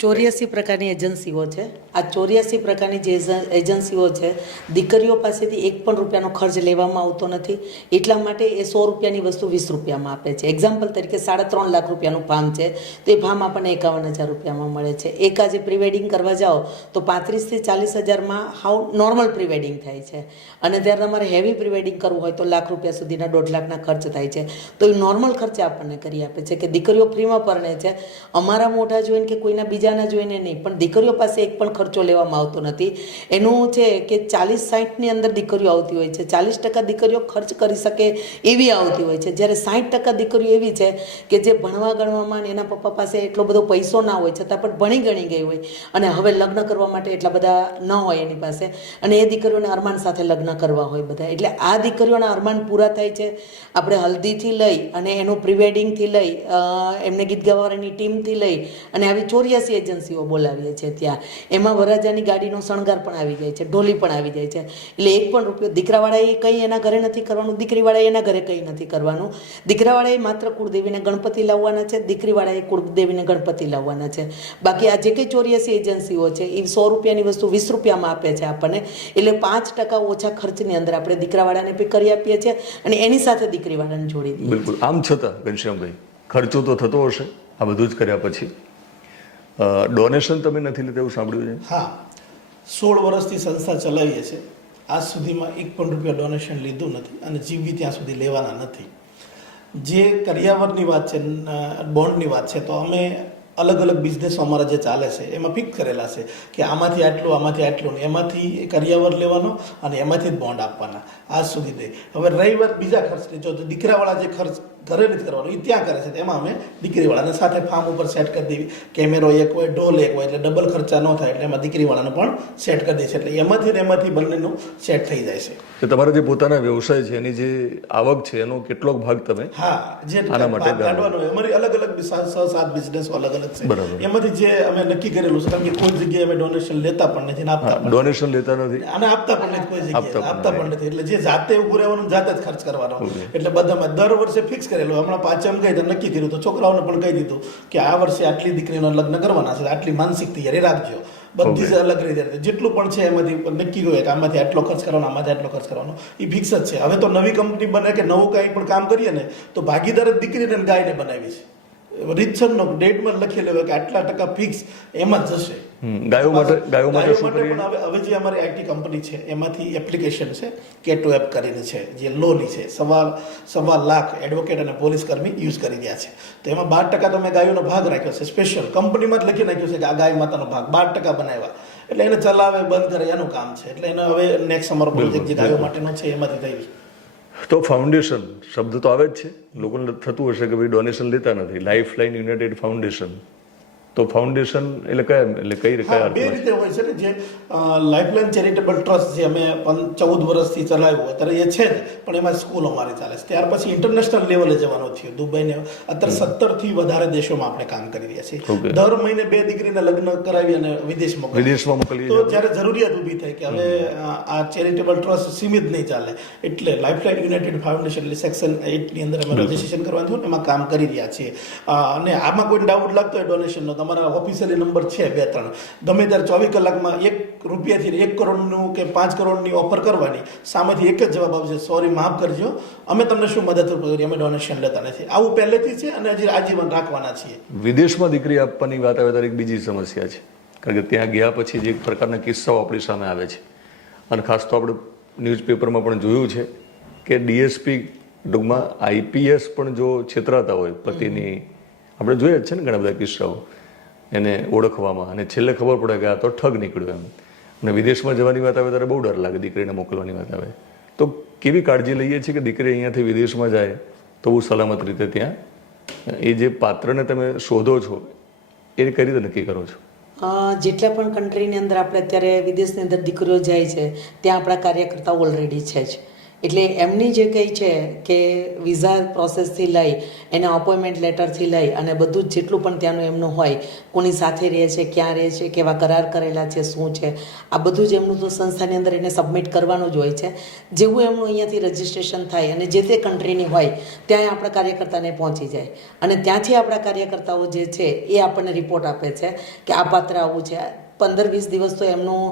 84 પ્રકારની એજન્સીઓ છે. આ 84 પ્રકારની જે એજન્સીઓ છે, દીકરીઓ પાસેથી 1 પણ રૂપિયાનો ખર્ચ લેવામાં આવતો નથી. એટલા માટે એ 100 રૂપિયાની વસ્તુ 20 રૂપિયામાં આપે છે. એક્ઝામ્પલ તરીકે 3.5 લાખ રૂપિયાનું ફાર્મ છે, તો એ ફાર્મ આપણને 51,000 રૂપિયામાં મળે છે. એક આજે પ્રી વેડિંગ કરવા જાઓ તો 35,000 થી 40,000માં હાવ નોર્મલ પ્રી વેડિંગ થાય છે. અને ત્યારે તમારે હેવી પ્રી વેડિંગ કરવું હોય તો લાખ રૂપિયા સુધીના 1.5 લાખના ખર્ચ થાય છે. તો એ નોર્મલ ખર્ચે આપણને કરી આપે છે કે દીકરીઓ ફ્રીમાં પરણે છે. અમારા મોઢા જોઈને કે કોઈના બીજા જોઈને નહીં, પણ દીકરીઓ પાસે 1 પણ ખર્ચો લેવામાં આવતો નથી. એનું છે કે 40-60ની અંદર દીકરીઓ આવતી હોય છે. 40% દીકરીઓ ખર્ચ કરી શકે એવી આવતી હોય છે, જ્યારે 60% દીકરીઓ એવી છે કે જે ભણવા ગણવામાં એના પપ્પા પાસે એટલો બધો પૈસો ના હોય છતાં પણ ભણી ગણી ગઈ હોય અને હવે લગ્ન કરવા માટે એટલા બધા ન હોય એની પાસે, અને એ દીકરીઓને અરમાન સાથે લગ્ન કરવા હોય બધા. એટલે આ દીકરીઓના અરમાન પૂરા થાય છે. આપણે હલ્દીથી લઈ અને એનું પ્રી વેડિંગથી લઈ, એમને ગીત ગાવાની ટીમથી લઈ અને આવી 84 એજન્સીઓ બોલાવીએ છીએ ત્યાં. એમાં વરરાજાની ગાડીનો શણગાર પણ આવી જાય છે, ઢોલી પણ આવી જાય છે. એટલે એક પણ રૂપિયો દીકરાવાળાએ કંઈ એના ઘરે નથી કરવાનું, દીકરીવાળાએ એના ઘરે કંઈ નથી કરવાનું. દીકરાવાળાએ માત્ર કુળદેવીને ગણપતિ લાવવાના છે, દીકરીવાળાએ કુળદેવીને ગણપતિ લાવવાના છે. બાકી આ જે કંઈ 84 એજન્સીઓ છે એ 100 રૂપિયાની વસ્તુ 20 રૂપિયામાં આપે છે આપણને. એટલે 5% ઓછા ખર્ચની અંદર આપણે દીકરાવાળાને બી કરી આપીએ છીએ અને એની સાથે દીકરીવાળાને જોડી દઈએ. બિલકુલ. આમ છતાં ઘનશ્યામભાઈ, ખર્ચો તો થતો હશે આ બધું જ કર્યા પછી. ડોનેશન તમે નથી લીધા એવું સાંભળ્યું છે? હા, 16 વર્ષથી સંસ્થા ચલાવીએ છીએ. આજ સુધીમાં એક પણ રૂપિયા ડોનેશન લીધું નથી અને જીવવી ત્યાં સુધી લેવાના નથી. જે કરિયાવરની વાત છે, બોન્ડની વાત છે, તો અમે અલગ અલગ બિઝનેસો અમારા જે ચાલે છે એમાં ફિક્સ કરેલા છે કે આમાંથી આટલું, આમાંથી આટલું, એમાંથી કરિયાવર લેવાનો અને એમાંથી જ બોન્ડ આપવાના. આજ સુધી નહીં. હવે રહી વાત બીજા ખર્ચની, જો દીકરાવાળા જે ખર્ચ ઘરે નથી કરવાનો એ ત્યાં કરે છે, તેમાં અમે દીકરીવાળાને સાથે ફાર્મ ઉપર સેટ કરી દેવી. કેમેરો એક હોય, ડોલ એક હોય, એટલે ડબલ ખર્ચા ન થાય, એટલે એમાં દીકરીવાળાને પણ સેટ કરી દે છે. એટલે એમાંથી ને એમાંથી બંનેનું સેટ થઈ જાય છે. કે તમારા જે પોતાના વ્યવસાય છે એની જે આવક છે એનો કેટલોક ભાગ તમે હા, જે આના માટે કાઢવાનો હોય. અમારી અલગ અલગ 6-7 બિઝનેસ અલગ અલગ છે. બરાબર. એમાંથી જે અમે નક્કી કરેલું છે, કારણ કે કોઈ જગ્યાએ અમે ડોનેશન લેતા પણ નથી ને આપતા પણ ડોનેશન લેતા નથી અને આપતા પણ નથી કોઈ જગ્યાએ, આપતા પણ નથી. એટલે જે જાતે ઉભું રહેવાનું, જાતે જ ખર્ચ કરવાનો. Okay. એટલે બધામાં દર વર્ષે ફિક્સ કરેલું. હમણાં પાછા ગઈ તો નક્કી કર્યું, તો છોકરાઓને પણ કહી દીધું કે આ વર્ષે આટલી દીકરીનો લગ્ન કરવાના છે, આટલી માનસિક તૈયારી રાખજો. બધી જ અલગ રીતે જેટલું પણ છે એમાંથી નક્કી હોય કે આમાંથી આટલો ખર્ચ કરવાનો, આમાંથી આટલો ખર્ચ કરવાનો, એ ફિક્સ જ છે. હવે તો નવી કંપની બને કે નવું કંઈ પણ કામ કરીએ ને તો ભાગીદાર જ દીકરીને અને ગાયને બનાવી છે. રીતસરનો ડેટમાં લખેલું હોય કે આટલા ટકા ફિક્સ એમાં જ જશે. ગાયો માટે શું કરીએ? પણ હવે જે અમારી આઈટી કંપની છે એમાંથી એપ્લિકેશન છે, K2 એપ કરીને છે, જે લોની છે, 1.25 લાખ એડવોકેટ અને પોલીસ કર્મી યુઝ કરી રહ્યા છે. તો એમાં 12% તો મેં ગાયોનો ભાગ રાખ્યો છે. સ્પેશિયલ કંપનીમાં જ લખી નાખ્યું છે કે આ ગાય માતાનો ભાગ 12% બનાવ્યા. એટલે એને ચલાવે, બંધ કરે, એનું કામ છે. એટલે એને હવે નેક્સ્ટ અમારો પ્રોજેક્ટ જે ગાયો માટેનો છે એમાંથી થઈ. તો ફાઉન્ડેશન શબ્દ તો આવે જ છે, લોકોને થતું હશે કે ભાઈ ડોનેશન લેતા નથી. લાઈફ લાઈન યુનાઇટેડ ફાઉન્ડેશન, તો ફાઉન્ડેશન એટલે કયા બે રીતે હોય છે ને. જે લાઈફલાઈન ચેરિટેબલ ટ્રસ્ટ જે અમે 14 વર્ષથી ચલાવ્યું અત્યારે એ છે જ, પણ એમાં સ્કૂલ અમારી ચાલે છે. ત્યાર પછી ઇન્ટરનેશનલ લેવલે જવાનું થયું, દુબઈને. અત્યારે 17 થી વધારે દેશોમાં આપણે કામ કરી રહ્યા છીએ. દર મહિને 2 દીકરીને લગ્ન કરાવી અને વિદેશમાં મોકલીએ. તો જ્યારે જરૂરિયાત ઊભી થઈ કે હવે આ ચેરિટેબલ ટ્રસ્ટ સીમિત નહીં ચાલે, એટલે લાઈફલાઈન યુનાઇટેડ ફાઉન્ડેશન એટલે સેક્શન 8 ની અંદર અમે રજીસ્ટ્રેશન કરવાનું થયું, એમાં કામ કરી રહ્યા છીએ. અને આમાં કોઈ ડાઉટ લાગતો હોય ડોનેશનનો, તમારા ઓફિશિયલી નંબર છે 2-3, ગમે ત્યારે 24 કલાકમાં 1 રૂપિયાથી 1 કરોડનું કે 5 કરોડની ઓફર કરવાની, સામેથી એક જ જવાબ આવશે, સોરી, માફ કરજો, અમે તમને શું મદદરૂપ કરીએ, અમે ડોનેશન લેતા નથી. આવું પહેલેથી છે અને હજી આજીવન રાખવાના છીએ. વિદેશમાં દીકરી આપવાની વાત આવે ત્યારે એક બીજી સમસ્યા છે, કારણ કે ત્યાં ગયા પછી જે એક પ્રકારના કિસ્સાઓ આપણી સામે આવે છે, અને ખાસ તો આપણે ન્યૂઝપેપરમાં પણ જોયું છે કે ડીએસપી, ટૂંકમાં આઈપીએસ પણ જો છેતરાતા હોય પતિની, આપણે જોઈએ જ છે ને ઘણા બધા કિસ્સાઓ, એને ઓળખવામાં, અને છેલ્લે ખબર પડે કે આ તો ઠગ નીકળ્યો એમ. અને વિદેશમાં જવાની વાત આવે ત્યારે બહુ ડર લાગે, દીકરીને મોકલવાની વાત આવે તો કેવી કાળજી લઈએ છીએ કે દીકરી અહીંયાથી વિદેશમાં જાય તો બહુ સલામત રીતે ત્યાં એ જે પાત્રને તમે શોધો છો એ કઈ રીતે નક્કી કરો છો? જેટલા પણ કન્ટ્રીની અંદર આપણે અત્યારે વિદેશની અંદર દીકરીઓ જાય છે ત્યાં આપણા કાર્યકર્તાઓ ઓલરેડી છે જ. એટલે એમની જે કંઈ છે કે વિઝા પ્રોસેસથી લઈ, એના અપોઇન્ટમેન્ટ લેટરથી લઈ અને બધું જ જેટલું પણ ત્યાંનું એમનું હોય, કોની સાથે રહે છે, ક્યાં રહે છે, કેવા કરાર કરેલા છે, શું છે, આ બધું જ એમનું તો સંસ્થાની અંદર એને સબમિટ કરવાનું જ હોય છે. જેવું એમનું અહીંયાથી રજિસ્ટ્રેશન થાય અને જે તે કન્ટ્રીની હોય ત્યાં આપણા કાર્યકર્તાને પહોંચી જાય, અને ત્યાંથી આપણા કાર્યકર્તાઓ જે છે એ આપણને રિપોર્ટ આપે છે કે આ પાત્ર આવું છે. 15-20 દિવસ તો એમનું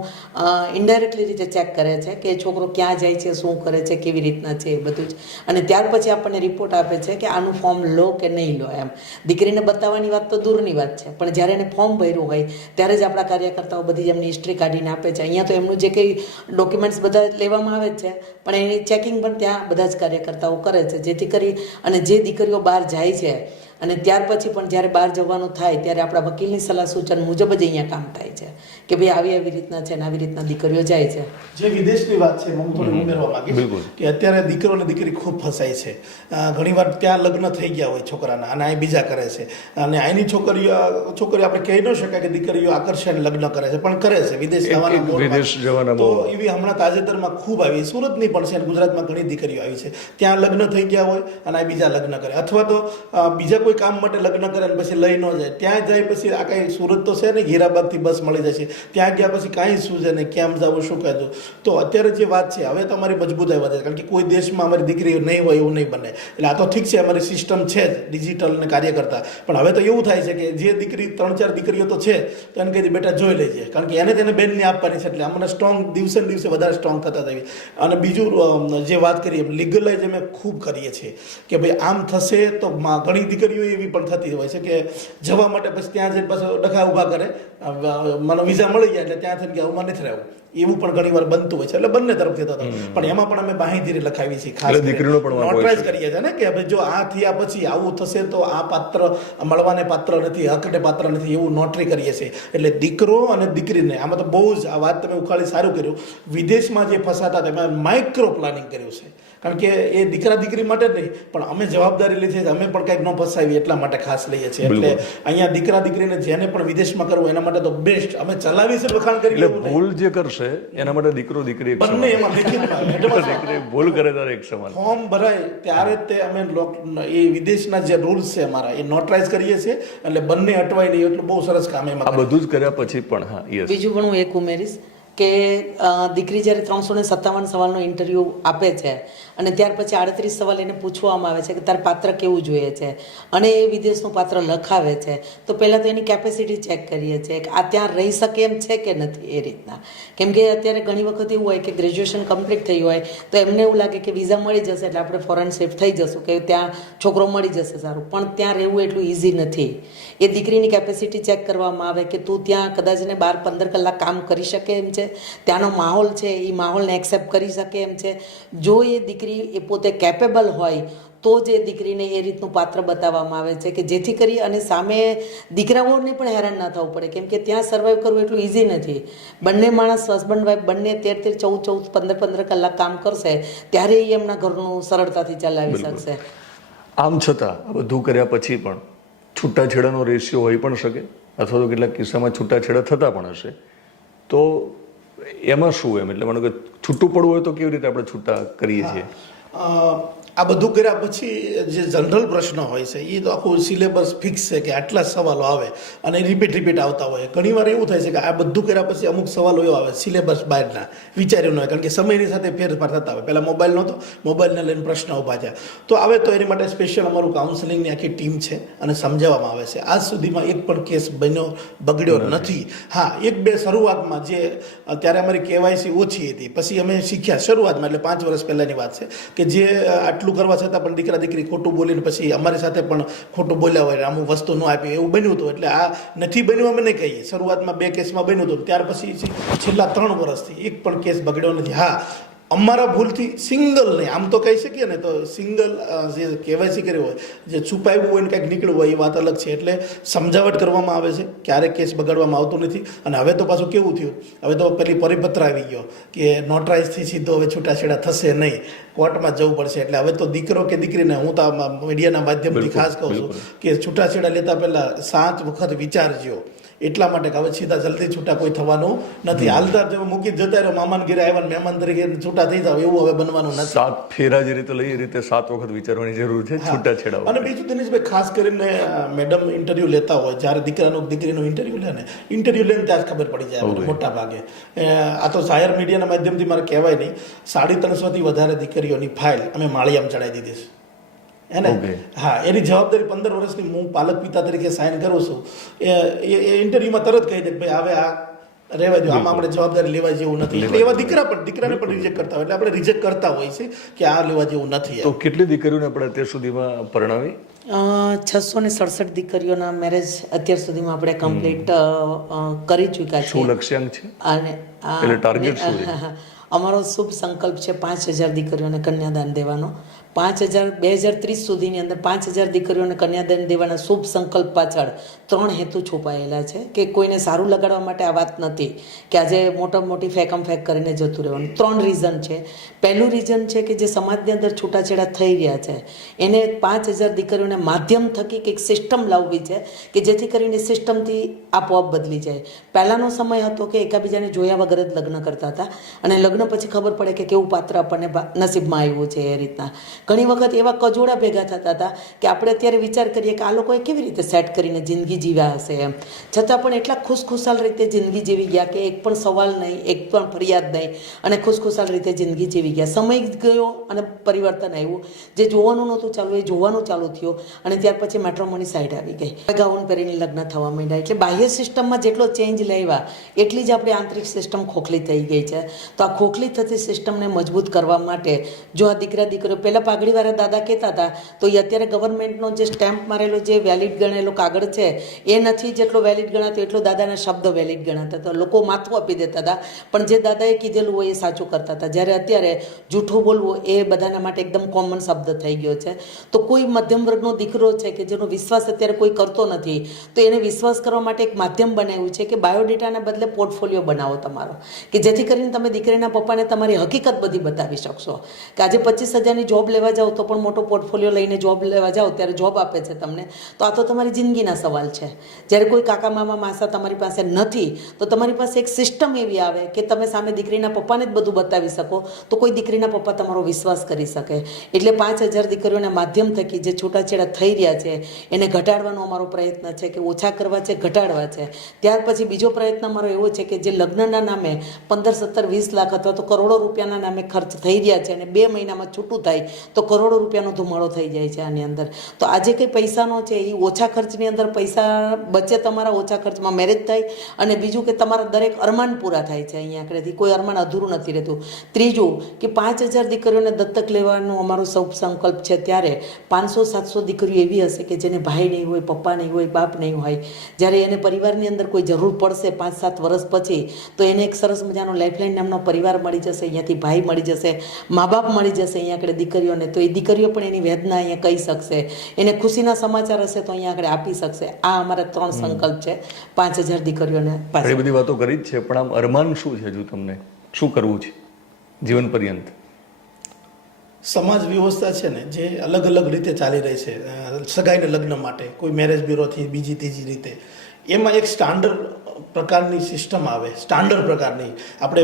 ઇનડાયરેક્ટલી રીતે ચેક કરે છે કે છોકરો ક્યાં જાય છે, શું કરે છે, કેવી રીતના છે, એ બધું જ. અને ત્યાર પછી આપણને રિપોર્ટ આપે છે કે આનું ફોર્મ લો કે નહીં લો એમ. દીકરીને બતાવવાની વાત તો દૂરની વાત છે, પણ જ્યારે એને ફોર્મ ભર્યું હોય ત્યારે જ આપણા કાર્યકર્તાઓ બધી એમની હિસ્ટ્રી કાઢીને આપે છે. અહીંયા તો એમનું જે કંઈ ડોક્યુમેન્ટ્સ બધા લેવામાં આવે જ છે, પણ એની ચેકિંગ પણ ત્યાં બધા જ કાર્યકર્તાઓ કરે છે, જેથી કરી અને જે દીકરીઓ બહાર જાય છે અને ત્યાર પછી પણ જ્યારે બહાર જવાનું થાય ત્યારે આપણા વકીલની સલાહ સૂચન મુજબ જ અહીંયા કામ થાય છે કે ભાઈ આવી રીતના છે ને આવી રીતના દીકરીઓ જાય છે. જે વિદેશની વાત છે હું થોડી ઉમેરવા માંગીશ કે અત્યારે દીકરો અને દીકરી ખૂબ ફસાય છે. ઘણીવાર ત્યાં લગ્ન થઈ ગયા હોય છોકરાના અને અહીં બીજા કરે છે, અને અહીંની છોકરીઓ આપણે કહી ન શકાય કે દીકરીઓ આકર્ષણ લગ્ન કરે છે, પણ કરે છે વિદેશ જવાના. તો એવી હમણાં તાજેતરમાં ખૂબ આવી, સુરતની પણ છે, ગુજરાતમાં ઘણી દીકરીઓ આવી છે, ત્યાં લગ્ન થઈ ગયા હોય અને અહીં બીજા લગ્ન કરે, અથવા તો બીજા કોઈ કામ માટે લગ્ન કરે ને પછી લઈ ન જાય, ત્યાં જાય પછી આ કાંઈ સુરત તો છે ને, હીરાબાગથી બસ મળી જશે, ત્યાં ગયા પછી કાંઈ શું છે ને કેમ જવું શું કહેતું. તો અત્યારે જે વાત છે હવે તમારી મજબૂતાઈ વધે, કારણ કે કોઈ દેશમાં અમારી દીકરીઓ નહીં હોય એવું નહીં બને. એટલે આ તો ઠીક છે, અમારી સિસ્ટમ છે જ ડિજિટલ ને કાર્ય કરતા, પણ હવે તો એવું થાય છે કે જે દીકરી 3-4 દીકરીઓ તો છે તો એને કહી બેટા જોઈ લેજે, કારણ કે એને તેને બેનને આપવાની છે. એટલે અમને સ્ટ્રોંગ દિવસે ને દિવસે વધારે સ્ટ્રોંગ થતા થઈએ. અને બીજું જે વાત કરીએ લીગલાઇઝ અમે ખૂબ કરીએ છીએ કે ભાઈ આમ થશે તો ઘણી દીકરીઓ એવી પણ થતી હોય છે કે જવા માટે પછી ત્યાં જઈને પાછો ડખા ઊભા કરે, મને વિઝા મળી જાય એટલે ત્યાં થઈને કે આવું નથી રહેવું, એવું પણ ઘણી વાર બનતું હોય છે. એટલે બંને તરફથી થતો, પણ એમાં પણ અમે બાંહેધરી લખાવી છીએ, ખાસ દીકરીનો પણ નોટરાઇઝ કરીએ છીએ ને કે ભાઈ જો આ થયા પછી આવું થશે તો આ પાત્ર મળવાને પાત્ર નથી, હકને પાત્ર નથી, એવું નોટરી કરીએ છીએ. એટલે દીકરો અને દીકરીને આમાં તો બહુ જ આ વાત તમે ઉખાડી સારું કર્યું. વિદેશમાં જે ફસાતા તેમાં માઇક્રો પ્લાનિંગ કર્યું છે, કારણ કે એ દીકરા દીકરી માટે જ નહીં પણ અમે જવાબદારી લીધી છે, અમે પણ કંઈક ન ફસાવી એટલા માટે ખાસ લઈએ છીએ. એટલે અહીંયા દીકરા દીકરીને જેને પણ વિદેશમાં કરવું એના માટે તો બેસ્ટ અમે ચલાવી છે, વખાણ કરી. એટલે ભૂલ જે કરશે એના માટે દીકરો દીકરી બંને એમાં દીકરી ભૂલ કરે ત્યારે એક સમાન. ફોર્મ ભરાય ત્યારે જ તે અમે એ વિદેશના જે રૂલ્સ છે અમારા એ નોટરાઇઝ કરીએ છીએ, એટલે બંને અટવાય નહીં. એટલું બહુ સરસ કામ એમાં. આ બધું જ કર્યા પછી પણ હા યસ, બીજું પણ હું એક ઉમેરીશ કે દીકરી જ્યારે 357 સવાલનો ઇન્ટરવ્યૂ આપે છે અને ત્યાર પછી 38 સવાલ એને પૂછવામાં આવે છે કે તાર પાત્ર કેવું જોઈએ છે, અને એ વિદેશનું પાત્ર લખાવે છે, તો પહેલાં તો એની કેપેસિટી ચેક કરીએ છીએ કે આ ત્યાં રહી શકે એમ છે કે નથી. એ રીતના, કેમ કે અત્યારે ઘણી વખત એવું હોય કે ગ્રેજ્યુએશન કમ્પ્લીટ થયું હોય તો એમને એવું લાગે કે વિઝા મળી જશે એટલે આપણે ફોરેન શિફ્ટ થઈ જશું, કે ત્યાં છોકરો મળી જશે સારું, પણ ત્યાં રહેવું એટલું ઇઝી નથી. એ દીકરીની કેપેસિટી ચેક કરવામાં આવે કે તું ત્યાં કદાચ ને 12-15 કલાક કામ કરી શકે એમ છે, ત્યાંનો માહોલ છે એ માહોલને એક્સેપ્ટ કરી શકે એમ છે. જો એ દીકરી એ પોતે કેપેબલ હોય તો જ એ દીકરીને એ રીતનું પાત્ર બતાવવામાં આવે છે કે જેથી કરી અને સામે દીકરાઓને પણ હેરાન ના થવું પડે, કેમ કે ત્યાં સર્વાઈવ કરવું એટલું ઇઝી નથી. બંને માણસ હસબન્ડ વાઈફ બંને 13-13, 14-14, 15-15 કલાક કામ કરશે ત્યારે એ એમના ઘરનું સરળતાથી ચલાવી શકશે. આમ છતાં બધું કર્યા પછી પણ છૂટાછેડાનો રેશિયો હોઈ પણ શકે, અથવા તો કેટલાક કિસ્સામાં છૂટાછેડા થતા પણ હશે. તો એમાં શું એમ, એટલે માનો કે છૂટું પડવું હોય તો કેવી રીતે આપણે છૂટા કરીએ છીએ? આ બધું કર્યા પછી જે જનરલ પ્રશ્ન હોય છે એ તો આખું સિલેબસ ફિક્સ છે કે આટલા સવાલો આવે અને રિપીટ આવતા હોય. ઘણી વાર એવું થાય છે કે આ બધું કર્યા પછી અમુક સવાલો એવા આવે સિલેબસ બહારના વિચાર્યું ન હોય, કારણ કે સમયની સાથે ફેરફાર થતા હોય. પહેલાં મોબાઈલ નહોતો, મોબાઈલને લઈને પ્રશ્ન ઊભા થયા. તો આવે તો એની માટે સ્પેશિયલ અમારું કાઉન્સેલિંગની આખી ટીમ છે અને સમજાવવામાં આવે છે. આજ સુધીમાં એક પણ કેસ બગડ્યો નથી. હા, 1-2 શરૂઆતમાં જે ત્યારે અમારી કેવાયસી ઓછી હતી, પછી અમે શીખ્યા શરૂઆતમાં, એટલે 5 વર્ષ પહેલાંની વાત છે, કે જે આટલું કરવા છતાં પણ દીકરા દીકરી ખોટું બોલીને પછી અમારી સાથે પણ ખોટું બોલ્યા હોય, અમુક વસ્તુ ન આપી, એવું બન્યું હતું. એટલે આ નથી બન્યું અમે નહીં કહીએ. શરૂઆતમાં 2 કેસમાં બન્યું હતું, ત્યાર પછી છેલ્લા 3 વર્ષથી એક પણ કેસ બગડ્યો નથી. હા, અમારા ભૂલથી સિંગલ નહીં, આમ તો કહી શકીએ ને, તો સિંગલ જે કેવાયસી કર્યું હોય, જે છુપાવ્યું હોય ને કંઈક નીકળ્યું હોય એ વાત અલગ છે. એટલે સમજાવટ કરવામાં આવે છે, ક્યારેક કેસ બગાડવામાં આવતો નથી. અને હવે તો પાછું કેવું થયું, હવે તો પેલી પરિપત્ર આવી ગયો કે નોટરાઇઝથી સીધો હવે છૂટાછેડા થશે નહીં, કોર્ટમાં જવું પડશે. એટલે હવે તો દીકરો કે દીકરીને હું તો મીડિયાના માધ્યમથી ખાસ કહું છું કે છૂટાછેડા લેતા પહેલાં 7 વખત વિચારજો, એટલા માટે કે હવે સીધા જલ્દી છૂટા કોઈ થવાનું નથી. હાલતા જો મૂકી જતા રહ્યો, મામાને ઘરે આવ્યા મહેમાન તરીકે છૂટા થઈ જાવ એવું હવે બનવાનું નથી. 7 ફેરા જે રીતે લઈ એ રીતે 7 વખત વિચારવાની જરૂર છે છૂટાછેડા. અને બીજું દિનેશભાઈ, ખાસ કરીને મેડમ ઇન્ટરવ્યૂ લેતા હોય, જ્યારે દીકરીનું ઇન્ટરવ્યૂ લે ને, ઇન્ટરવ્યૂ લઈને ત્યાં જ ખબર પડી જાય મોટા ભાગે. આ તો જાહેર મીડિયાના માધ્યમથી મારે કહેવાય નહીં, 350થી વધારે દીકરીઓની ફાઇલ અમે માળિયામાં ચડાવી દીધી છે. એને હા, એની જવાબદારી 15 વર્ષની હું પાલક પિતા તરીકે સાઇન કરું છું. એ ઇન્ટરવ્યુમાં તરત કહી દે કે ભાઈ હવે આ રહેવા દો, આમાં આપણે જવાબદારી લેવા જેવું નથી. એટલે એવા દીકરાને પણ રિજેક્ટ કરતા હોય, એટલે આપણે રિજેક્ટ કરતા હોય છે કે આ લેવા જેવું નથી. તો કેટલી દીકરીઓને આપણે અત્યાર સુધીમાં પરણાવી? 667 દીકરીઓના મેરેજ અત્યાર સુધીમાં આપણે કમ્પ્લીટ કરી ચૂક્યા છીએ. શું લક્ષ્યાંક છે અને એટલે ટાર્ગેટ શું છે? અમારો શુભ સંકલ્પ છે 5000 દીકરીઓને કન્યાદાન દેવાનો. 2030 સુધીની અંદર 5000 દીકરીઓને કન્યાદાન દેવાના શુભ સંકલ્પ પાછળ 3 હેતુ છુપાયેલા છે. કે કોઈને સારું લગાડવા માટે આ વાત નથી કે આજે મોટી ફેકમ ફેક કરીને જતું રહેવાનું. 3 રીઝન છે. પહેલું રીઝન છે કે જે સમાજની અંદર છૂટાછેડા થઈ રહ્યા છે એને 5000 દીકરીઓને માધ્યમ થકી કંઈક સિસ્ટમ લાવવી છે કે જેથી કરીને સિસ્ટમથી આપોઆપ બદલી જાય. પહેલાંનો સમય હતો કે એકાબીજાને જોયા વગર જ લગ્ન કરતા હતા, અને લગ્ન લગ્ન પછી ખબર પડે કે કેવું પાત્ર આપણને નસીબમાં આવ્યું છે. એ રીતના ઘણી વખત એવા કજોડા ભેગા થતા હતા કે આપણે અત્યારે વિચાર કરીએ કે આ લોકોએ કેવી રીતે સેટ કરીને જિંદગી જીવ્યા હશે એમ, છતાં પણ એટલા ખુશખુશાલ રીતે જિંદગી જીવી ગયા કે એક પણ સવાલ નહીં, એક પણ ફરિયાદ નહીં, અને ખુશખુશાલ રીતે જિંદગી જીવી ગયા. સમય ગયો અને પરિવર્તન આવ્યું. જે જોવાનું નહોતું ચાલુ એ જોવાનું ચાલુ થયું, અને ત્યાર પછી મેટ્રોમોની સાઈડ આવી ગઈ. ગાઉન પહેરીને લગ્ન થવા માંડ્યા. એટલે બાહ્ય સિસ્ટમમાં જેટલો ચેન્જ લાવ્યા એટલી જ આપણી આંતરિક સિસ્ટમ ખોખલી થઈ ગઈ છે. તો આ ખોખલી થતી સિસ્ટમને મજબૂત કરવા માટે જો આ દીકરા દીકરીઓ, પહેલાં પાઘડીવાળા દાદા કહેતા હતા તો એ અત્યારે ગવર્મેન્ટનો જે સ્ટેમ્પ મારેલો જે વેલિડ ગણેલો કાગળ છે એ નથી જેટલો વેલિડ ગણાતો એટલો દાદાના શબ્દ વેલિડ ગણાતા હતા. લોકો માથું આપી દેતા હતા, પણ જે દાદાએ કીધેલું હોય એ સાચું કરતા હતા. જ્યારે અત્યારે જૂઠું બોલવું એ બધાના માટે એકદમ કોમન શબ્દ થઈ ગયો છે. તો કોઈ મધ્યમ વર્ગનો દીકરો છે કે જેનો વિશ્વાસ અત્યારે કોઈ કરતો નથી, તો એને વિશ્વાસ કરવા માટે એક માધ્યમ બનાવ્યું છે કે બાયોડેટાને બદલે પોર્ટફોલિયો બનાવો તમારો, કે જેથી કરીને તમે દીકરીના પપ્પાને તમારી હકીકત બધી બતાવી શકશો. કે આજે 25,000ની જોબ લેવા જાઓ તો પણ મોટો પોર્ટફોલિયો લઈને જોબ લેવા જાઓ ત્યારે જોબ આપે છે તમને, તો આ તો તમારી જિંદગીના સવાલ છે. જ્યારે કોઈ કાકા મામા માસા તમારી પાસે નથી તો તમારી પાસે એક સિસ્ટમ એવી આવે કે તમે સામે દીકરીના પપ્પાને જ બધું બતાવી શકો, તો કોઈ દીકરીના પપ્પા તમારો વિશ્વાસ કરી શકે. એટલે 5,000 દીકરીઓના માધ્યમ થકી જે છૂટાછેડા થઈ રહ્યા છે એને ઘટાડવાનો અમારો પ્રયત્ન છે, કે ઓછા કરવા છે, ઘટાડવા છે. ત્યાર પછી બીજો પ્રયત્ન અમારો એવો છે કે જે લગ્નના નામે 15, 17, 20 લાખ અથવા તો કરોડો રૂપિયાના નામે ખર્ચ થઈ રહ્યા છે અને 2 મહિનામાં છૂટું થાય તો કરોડો રૂપિયાનો ધુમાડો થઈ જાય છે આની અંદર. તો આજે કંઈ પૈસાનો છે એ ઓછા ખર્ચની અંદર પૈસા બચે, તમારા ઓછા ખર્ચમાં મેરેજ થાય, અને બીજું કે તમારા દરેક અરમાન પૂરા થાય છે. અહીંયા આગળથી કોઈ અરમાન અધૂરું નથી રહેતું. ત્રીજું કે 5,000 દીકરીઓને દત્તક લેવાનો અમારો સૌ સંકલ્પ છે. ત્યારે 500-700 દીકરીઓ એવી હશે કે જેને ભાઈ નહીં હોય, પપ્પા નહીં હોય, બાપ નહીં હોય. જ્યારે એને પરિવારની અંદર કોઈ જરૂર પડશે 5-7 વર્ષ પછી તો એને એક સરસ મજાનો લાઈફલાઈન નામનો પરિવાર મળી જશે, અહીંયાથી ભાઈ મળી જશે, મા બાપ મળી જશે અહીંયા આગળ દીકરીઓને. તો એ દીકરીઓ પણ એની વેદના અહીંયા કહી શકશે, એને ખુશીના સમાચાર હશે તો અહીંયા આગળ આપી શકશે. આ અમારા 3 સંકલ્પ છે 5,000 દીકરીઓને. એ બધી વાતો કરી જ છે, પણ આમ અરમાન શું છે? હજુ તમને શું કરવું છે જીવન પર્યંત? સમાજ વ્યવસ્થા છે ને જે અલગ અલગ રીતે ચાલી રહી છે સગાઈને લગ્ન માટે, કોઈ મેરેજ બ્યુરોથી બીજી ત્રીજી રીતે, એમાં એક સ્ટાન્ડર્ડ પ્રકારની સિસ્ટમ આવે, સ્ટાન્ડર્ડ પ્રકારની. આપણે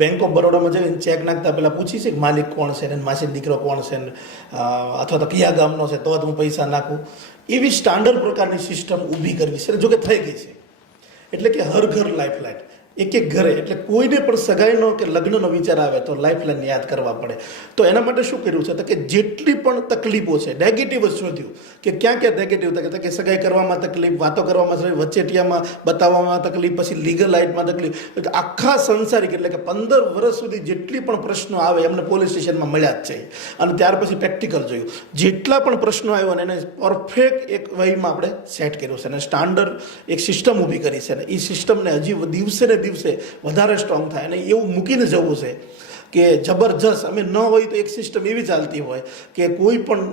બેંક ઓફ બરોડામાં જઈને ચેક નાખતા પહેલાં પૂછી છે કે માલિક કોણ છે ને માસી દીકરો કોણ છે ને અથવા તો કયા ગામનો છે તો જ હું પૈસા નાખું. એવી સ્ટાન્ડર્ડ પ્રકારની સિસ્ટમ ઊભી કરવી છે, જોકે થઈ ગઈ છે. એટલે કે હર ઘર લાઈફલાઈન, એક એક ઘરે, એટલે કોઈને પણ સગાઈનો કે લગ્નનો વિચાર આવે તો લાઈફલાઈન યાદ કરવા પડે. તો એના માટે શું કર્યું છે તો કે જેટલી પણ તકલીફો છે, નેગેટિવ જ શોધ્યું કે ક્યાં ક્યાં નેગેટિવ થાય, કે સગાઈ કરવામાં તકલીફ, વાતો કરવામાં તકલીફ, વચેટિયામાં બતાવવામાં તકલીફ, પછી લીગલ લાઇટમાં તકલીફ. આખા સંસારિક એટલે કે 15 વર્ષ સુધી જેટલી પણ પ્રશ્નો આવે એમને પોલીસ સ્ટેશનમાં મળ્યા જ છે. અને ત્યાર પછી પ્રેક્ટિકલ જોયું, જેટલા પણ પ્રશ્નો આવ્યા ને એને પરફેક્ટ એક વહીમાં આપણે સેટ કર્યું છે અને સ્ટાન્ડર્ડ એક સિસ્ટમ ઊભી કરી છે. અને એ સિસ્ટમને હજી દિવસે ને દિવસે વધારે સ્ટ્રોંગ થાય અને એવું મૂકીને જવું છે કે જબરજસ્ત. અમે ન હોય તો એક સિસ્ટમ એવી ચાલતી હોય કે કોઈ પણ,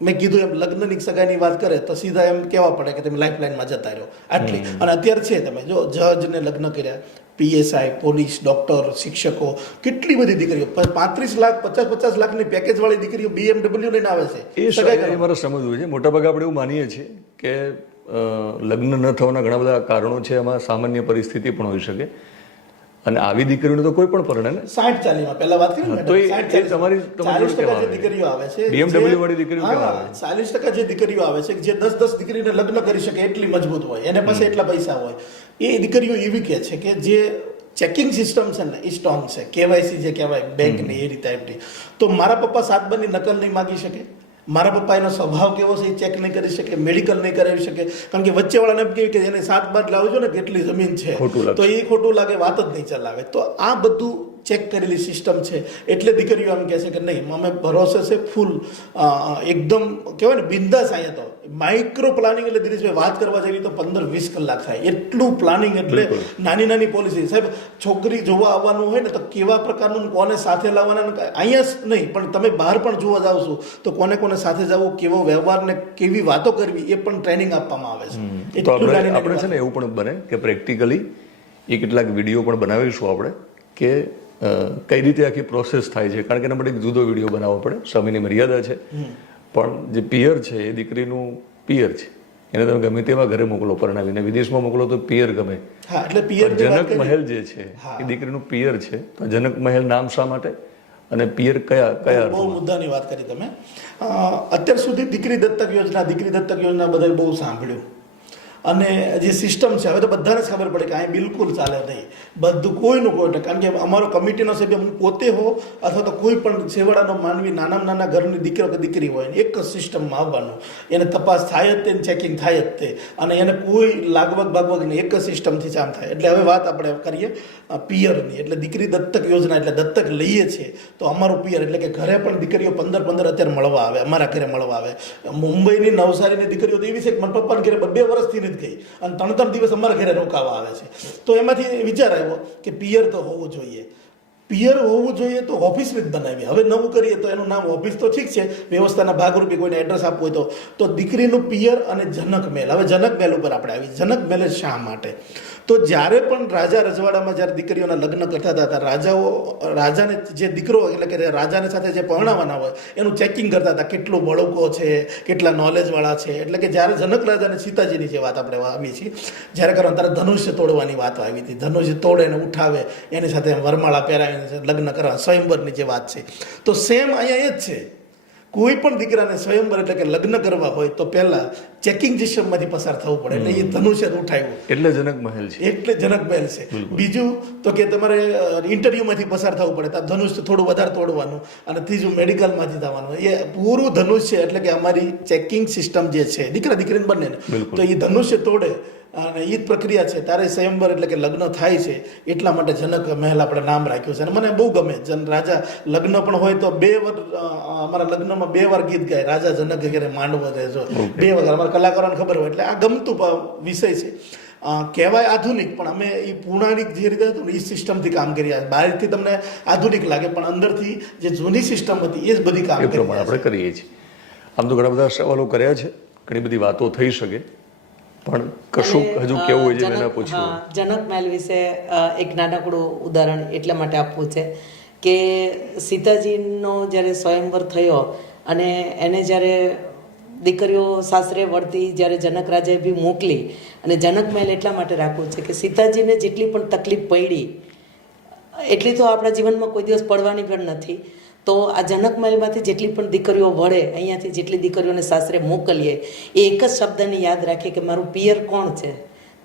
મેં કીધું એમ લગ્નની સગાઈની વાત કરે તો સીધા એમ કહેવા પડે કે તમે લાઈફલાઈનમાં જતા રહો આટલી. અને અત્યારે છે તમે જો જજને લગ્ન કર્યા, PSI, પોલીસ, ડોક્ટર, શિક્ષકો, કેટલી બધી દીકરીઓ 35 લાખ 50-50 લાખની પેકેજ વાળી દીકરીઓ BMW લઈને આવે છે. એ મારે સમજવું છે. મોટાભાગે આપણે એવું માનીએ છીએ કે લગ્ન ન થવાના ઘણા બધા કારણો છે, એમાં સામાન્ય પરિસ્થિતિ પણ હોઈ શકે, અને આવી દીકરીઓને તો કોઈ પણ પરણે ને 60-40 પહેલા વાત કરી તો એ તમારી 40% જે દીકરીઓ આવે છે, BMW વાળી દીકરીઓ કેમ આવે? 40% જે દીકરીઓ આવે છે જે 10 દીકરીને લગ્ન કરી શકે એટલી મજબૂત હોય, એને પાસે એટલા પૈસા હોય, એ દીકરીઓ એવી કહે છે કે જે ચેકિંગ સિસ્ટમ છે ને એ સ્ટ્રોંગ છે, KYC જે કહેવાય બેંકની એ રીતે એમની. તો મારા પપ્પા 7 બારની નકલ નહીં માગી શકે, મારા પપ્પા એનો સ્વભાવ કેવો છે એ ચેક નહીં કરી શકે, મેડિકલ નહીં કરાવી શકે, કારણ કે વચ્ચેવાળાને એમ કહે કે એને 7 બાર લાવજો ને કેટલી જમીન છે તો એ ખોટું લાગે, વાત જ નહીં ચલાવે. તો આ બધું ચેક કરેલી સિસ્ટમ છે. એટલે દીકરીઓ એમ કહે છે કે નહીં અમે ભરોસે છે ફૂલ, એકદમ કહેવાય ને બિંદાસ. અહીંયા તો માઇક્રો પ્લાનિંગ એટલે દિનેશભાઈ વાત કરવા જઈએ તો 15-20 કલાક થાય એટલું પ્લાનિંગ. એટલે નાની નાની પોલિસી. સાહેબ છોકરી જોવા આવવાનું હોય ને તો કેવા પ્રકારનું, કોને સાથે લાવવાના, અહીંયા નહીં પણ તમે બહાર પણ જોવા જાવ છો તો કોને કોને સાથે જવું, કેવો વ્યવહાર ને કેવી વાતો કરવી એ પણ ટ્રેનિંગ આપવામાં આવે છે. તો આપણે છે ને એવું પણ બને કે પ્રેક્ટિકલી એ કેટલાક વિડીયો પણ બનાવીશું આપણે કે કઈ રીતે આખી પ્રોસેસ થાય છે. કારણ કે એના માટે એક જુદો વિડીયો બનાવવો પડે, સમયની મર્યાદા છે. પણ જે પિયર છે એ દીકરીનું પિયર છે, એને તમે ગમે તેવા ઘરે મોકલો પરણાવીને, વિદેશમાં મોકલો તો પિયર ગમે. હા, એટલે પિયર જનક મહેલ જે છે એ દીકરીનું પિયર છે. તો જનક મહેલ નામ શા માટે અને પિયર કયા કયા? બહુ મુદ્દાની વાત કરી તમે. અત્યાર સુધી દીકરી દત્તક યોજના બદલ બહુ સાંભળ્યું, અને જે સિસ્ટમ છે હવે તો બધાને જ ખબર પડે કે અહીં બિલકુલ ચાલે નહીં, બધું કોઈનું કોઈ, કારણ કે અમારો કમિટીનો સભ્ય હું પોતે હો અથવા તો કોઈ પણ છેવાડાનો માનવી, નાના ઘરની દીકરો કે દીકરી હોય, એક જ સિસ્ટમમાં આવવાનું, એને તપાસ થાય જ તે, ચેકિંગ થાય જ તે, અને એને કોઈ લાગવગ નહીં, એક જ સિસ્ટમથી કામ થાય. એટલે હવે વાત આપણે કરીએ પિયરની. એટલે દીકરી દત્તક યોજના એટલે દત્તક લઈએ છીએ તો અમારું પિયર એટલે કે ઘરે પણ દીકરીઓ 15 અત્યારે મળવા આવે, અમારા ઘરે મળવા આવે. મુંબઈની, નવસારીની દીકરીઓ તો એવી છે કે મારા પપ્પાને ઘરે 2 વર્ષથી ગઈ અને 3 દિવસ અમારા ઘરે રોકાવા આવે છે. તો એમાંથી વિચાર આવ્યો કે પિયર તો હોવું જોઈએ. પિયર હોવું જોઈએ તો ઓફિસ જ બનાવીએ. હવે નવું કરીએ તો એનું નામ ઓફિસ તો ઠીક છે, વ્યવસ્થાના ભાગરૂપે કોઈને એડ્રેસ આપવું હોય તો દીકરીનું પિયર અને જનક મહેલ. હવે જનક મહેલ ઉપર આપણે આવી. જનક મહેલ શા માટે? તો જ્યારે પણ રાજા રજવાડામાં જ્યારે દીકરીઓના લગ્ન કરતા હતા, રાજાને જે દીકરો એટલે કે રાજાને સાથે જે પરણાવવાના હોય એનું ચેકિંગ કરતા હતા, કેટલું બળકો છે, કેટલા નોલેજવાળા છે. એટલે કે જ્યારે જનક રાજા અને સીતાજીની જે વાત આપણે આવી છીએ, જ્યારે કરો ત્યારે ધનુષ્ય તોડવાની વાત આવી હતી. ધનુષ્ય તોડે ને ઉઠાવે, એની સાથે વરમાળા પહેરાવીને લગ્ન કરવા, સ્વયંવરની જે વાત છે. તો સેમ અહીંયા એ જ છે. કોઈ પણ દીકરાને સ્વયંવર એટલે કે લગ્ન કરવા હોય તો પહેલા ચેકિંગ સિસ્ટમમાંથી પસાર થવું પડે. એટલે એ ધનુષ્ય ઉઠાવ્યું એટલે જનક મહેલ છે. એટલે જનક મહેલ છે. બીજું તો કે તમારે ઇન્ટરવ્યુમાંથી પસાર થવું પડે, તો ધનુષ્ય થોડું વધારે તોડવાનું, અને ત્રીજું મેડિકલમાંથી થવાનું. એ પૂરું ધનુષ્ય એટલે કે અમારી ચેકિંગ સિસ્ટમ જે છે દીકરા દીકરીને બંનેને, તો એ ધનુષ્ય તોડે અને એ જ પ્રક્રિયા છે તારે સ્વયંવર એટલે કે લગ્ન થાય છે. એટલા માટે જનક મહેલ આપણે નામ રાખ્યું છે. અને મને બહુ ગમે. રાજા લગ્ન પણ હોય તો 2 વાર, અમારા લગ્નમાં 2 વાર ગીત ગાય, રાજા જનક ઘેરે માંડવો રહેજો, 2 વખત અમારા કલાકારોને ખબર હોય. એટલે આ ગમતું વિષય છે. કહેવાય આધુનિક, પણ અમે એ પૌરાણિક જે રીતે હતું ને એ સિસ્ટમથી કામ કરી રહ્યા. બહારથી તમને આધુનિક લાગે પણ અંદરથી જે જૂની સિસ્ટમ હતી એ જ બધી કામ આપણે કરીએ છીએ. આમ તો ઘણા બધા સવાલો કર્યા છે, ઘણી બધી વાતો થઈ શકે, પણ કશું હજુ કેવું હોય છે મેં પૂછ્યું. જનક મહેલ વિશે એક નાનકડું ઉદાહરણ એટલા માટે આપવું છે કે સીતાજીનો જ્યારે સ્વયંવર થયો અને એને જ્યારે દીકરીઓ સાસરે વળતી, જ્યારે જનક રાજાએ બી મોકલી, અને જનક મહેલ એટલા માટે રાખવું છે કે સીતાજીને જેટલી પણ તકલીફ પડી એટલી તો આપણા જીવનમાં કોઈ દિવસ પડવાની પણ નથી. તો આ જનક મહેલમાંથી જેટલી પણ દીકરીઓ વળે, અહીંયાથી જેટલી દીકરીઓને સાસરે મોકલીએ, એ એક જ શબ્દને યાદ રાખીએ કે મારું પિયર કોણ છે,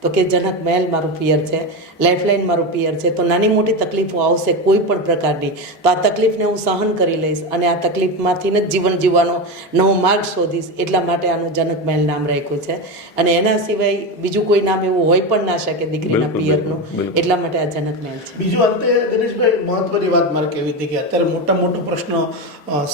તો કે જનક મહેલ મારું પિયર છે, લાઈફલાઈન મારું પિયર છે. તો નાની મોટી તકલીફો આવશે કોઈ પણ પ્રકારની, તો આ તકલીફને હું સહન કરી લઈશ અને આ તકલીફમાંથી જ જીવન જીવવાનો નવો માર્ગ શોધીશ. એટલા માટે આનું જનક મહેલ નામ રાખ્યું છે. અને એના સિવાય બીજું કોઈ નામ એવું હોય પણ ના શકે દીકરીના પિયરનું, એટલા માટે આ જનક મહેલ છે. બીજું અંતે દિનેશભાઈ મહત્વની વાત મારે કહેવી હતી કે અત્યારે મોટો પ્રશ્ન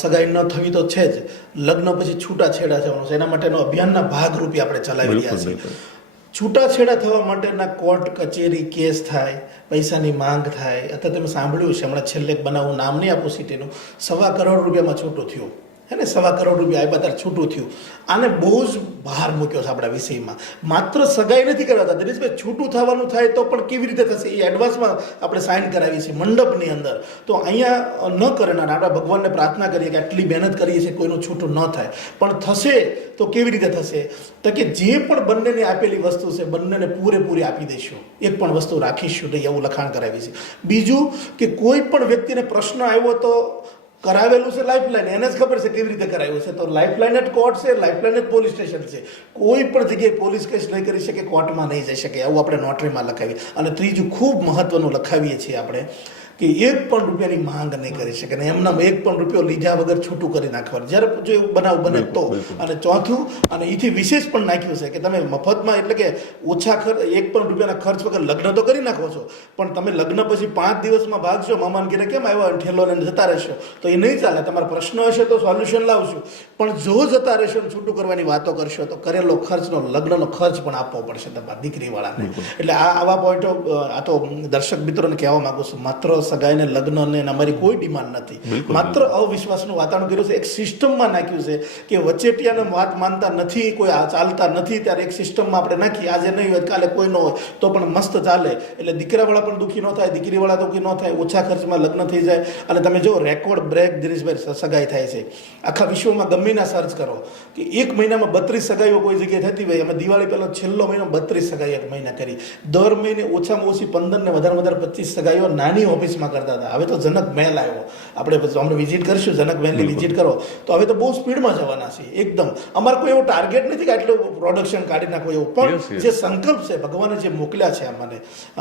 સગાઈ ન થવી તો છે જ, લગ્ન પછી છૂટાછેડા થવાનો છે. એના માટેનો અભિયાનના ભાગરૂપે આપણે ચલાવી રહ્યા છીએ. છૂટાછેડા થવા માટેના કોર્ટ કચેરી કેસ થાય, પૈસાની માંગ થાય. અત્યારે તમે સાંભળ્યું છે, હમણાં છેલ્લે એક બનાવું, નામ નહીં આપું સિટીનું, 1.25 કરોડ રૂપિયામાં છૂટું થયું. હે ને, 1.25 કરોડ રૂપિયા આપ્યા ત્યારે છૂટું થયું. આને બહુ જ બહાર મૂક્યો છે આપણા વિષયમાં. માત્ર સગાઈ નથી કરાવતા દિનેશભાઈ, છૂટું થવાનું થાય તો પણ કેવી રીતે થશે એ એડવાન્સમાં આપણે સાઇન કરાવી છે મંડપની અંદર. તો અહીંયા ન કરનાર આપણે ભગવાનને પ્રાર્થના કરીએ કે આટલી મહેનત કરીએ છીએ કોઈનું છૂટું ન થાય, પણ થશે તો કેવી રીતે થશે? તો કે જે પણ બંનેને આપેલી વસ્તુ છે બંનેને પૂરેપૂરી આપી દઈશું, એક પણ વસ્તુ રાખીશું નહીં, એવું લખાણ કરાવી છે. બીજું કે કોઈ પણ વ્યક્તિને પ્રશ્ન આવ્યો તો કરાવેલું છે લાઈફલાઈન, એને જ ખબર છે કેવી રીતે કરાવ્યું છે. તો લાઈફલાઈન જ કોર્ટ છે, લાઈફલાઈન જ પોલીસ સ્ટેશન છે. કોઈ પણ જગ્યાએ પોલીસ કેસ નહીં કરી શકે, કોર્ટમાં નહીં જઈ શકે, આવું આપણે નોટરીમાં લખાવીએ. અને ત્રીજું ખૂબ મહત્વનું લખાવીએ છીએ આપણે કે 1 પણ રૂપિયાની માંગ નહીં કરી શકે, અને એમના 1 પણ રૂપિયો લીધા વગર છૂટું કરી નાખવાનું જ્યારે જો એવું બનાવ બને તો. અને ચોથું, અને એથી વિશેષ પણ નાખ્યું છે કે તમે મફતમાં એટલે કે ઓછા ખર્ચ, 1 પણ રૂપિયાના ખર્ચ વગર લગ્ન તો કરી નાખો છો, પણ તમે લગ્ન પછી 5 દિવસમાં ભાગશો, મામાને ઘરે કેમ આવ્યા ઠેલો લઈને જતા રહેશો, તો એ નહીં ચાલે. તમારા પ્રશ્ન હશે તો સોલ્યુશન લાવશું, પણ જો જતા રહેશો ને છૂટું કરવાની વાતો કરશો તો કરેલો ખર્ચનો, લગ્નનો ખર્ચ પણ આપવો પડશે તમારા દીકરીવાળાને. એટલે આવા પોઈન્ટો આ તો દર્શક મિત્રોને કહેવા માગું છું. માત્ર સગાઈને લગ્નને અમારી કોઈ ડિમાન્ડ નથી. માત્ર અવિશ્વાસનું વાતાવરણ કર્યું છે, એક સિસ્ટમમાં નાખ્યું છે કે વચેટિયાને વાત માનતા નથી, કોઈ ચાલતા નથી, ત્યારે એક સિસ્ટમમાં આપણે નાખી, આજે નહીં હોય કાલે કોઈ ન હોય તો પણ મસ્ત ચાલે. એટલે દીકરાવાળા પણ દુઃખી ન થાય, દીકરીવાળા દુઃખી ન થાય, ઓછા ખર્ચમાં લગ્ન થઈ જાય. અને તમે જો રેકોર્ડ બ્રેક દિનેશભાઈ સગાઈ થાય છે આખા વિશ્વમાં, ગમે સર્ચ કરો કે એક મહિનામાં 32 સગાઈઓ કોઈ જગ્યાએ થતી હોય. અમે દિવાળી પહેલા છેલ્લો મહિનો 32 સગાઈ એક મહિના કરી. દર મહિને ઓછામાં ઓછી 15 ને વધારે 25 સગાઈઓ નાની ઓફિસમાં કરતા હતા. હવે તો જનક મહેલ આવ્યો, આપણે વિઝિટ કરીશું, જનક મહેલની વિઝિટ કરો તો હવે તો બહુ સ્પીડમાં જવાના છે એકદમ. અમારે કોઈ એવો ટાર્ગેટ નથી કે આટલું પ્રોડક્શન કાઢી નાખો એવું, પણ જે સંકલ્પ છે ભગવાને જે મોકલ્યા છે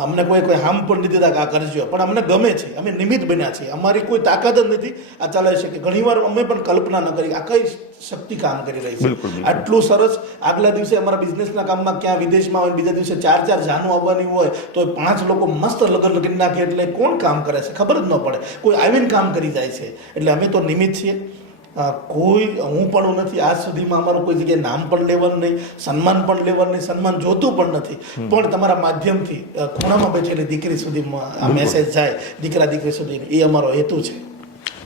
અમને કોઈ હામ પણ નથી દીધા કે આ કરજો, પણ અમને ગમે છે, અમે નિમિત્ત બન્યા છીએ. અમારી કોઈ તાકાત જ નથી આ ચલાવી શકે. ઘણીવાર અમે પણ કલ્પના ન કરી આ કઈ શક્તિ કામ કરી રહી છે આટલું સરસ. આગલા દિવસે અમારા બિઝનેસના કામમાં ક્યાં વિદેશમાં હોય, બીજા દિવસે 4 જાનું આવવાની હોય તો 5 લોકો મસ્ત લગ્ન લગી નાખે. એટલે કોણ કામ કરે છે ખબર જ ન પડે, કોઈ આવીને કામ કરી જાય છે. એટલે અમે તો નિમિત્ત છીએ. કોઈ હું પણ નથી આજ સુધીમાં અમારું કોઈ જગ્યાએ નામ પણ લેવાનું નહીં, સન્માન પણ લેવાનું નહીં, સન્માન જોતું પણ નથી. પણ તમારા માધ્યમથી ખૂણામાં બેઠેલી દીકરી સુધીમાં આ મેસેજ જાય, દીકરા દીકરી સુધી, એ અમારો હેતુ છે.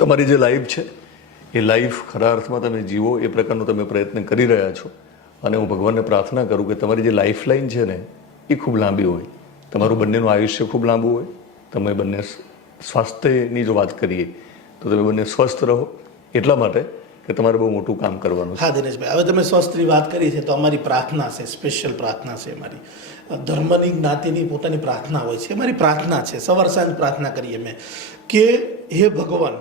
તમારી જે લાઈફ છે એ લાઈફ ખરા અર્થમાં તમે જીવો એ પ્રકારનો તમે પ્રયત્ન કરી રહ્યા છો. અને હું ભગવાનને પ્રાર્થના કરું કે તમારી જે લાઈફ લાઈન છે ને એ ખૂબ લાંબી હોય, તમારું બંનેનું આયુષ્ય ખૂબ લાંબુ હોય, તમે બંને સ્વાસ્થ્યની જો વાત કરીએ તો તમે બંને સ્વસ્થ રહો, એટલા માટે કે તમારે બહુ મોટું કામ કરવાનું છે. હા દિનેશભાઈ, હવે તમે સ્વસ્થની વાત કરી છે તો અમારી પ્રાર્થના છે, સ્પેશિયલ પ્રાર્થના છે. અમારી ધર્મની જ્ઞાતિની પોતાની પ્રાર્થના હોય છે. અમારી પ્રાર્થના છે, સવાર સાંજ પ્રાર્થના કરીએ અમે કે હે ભગવાન,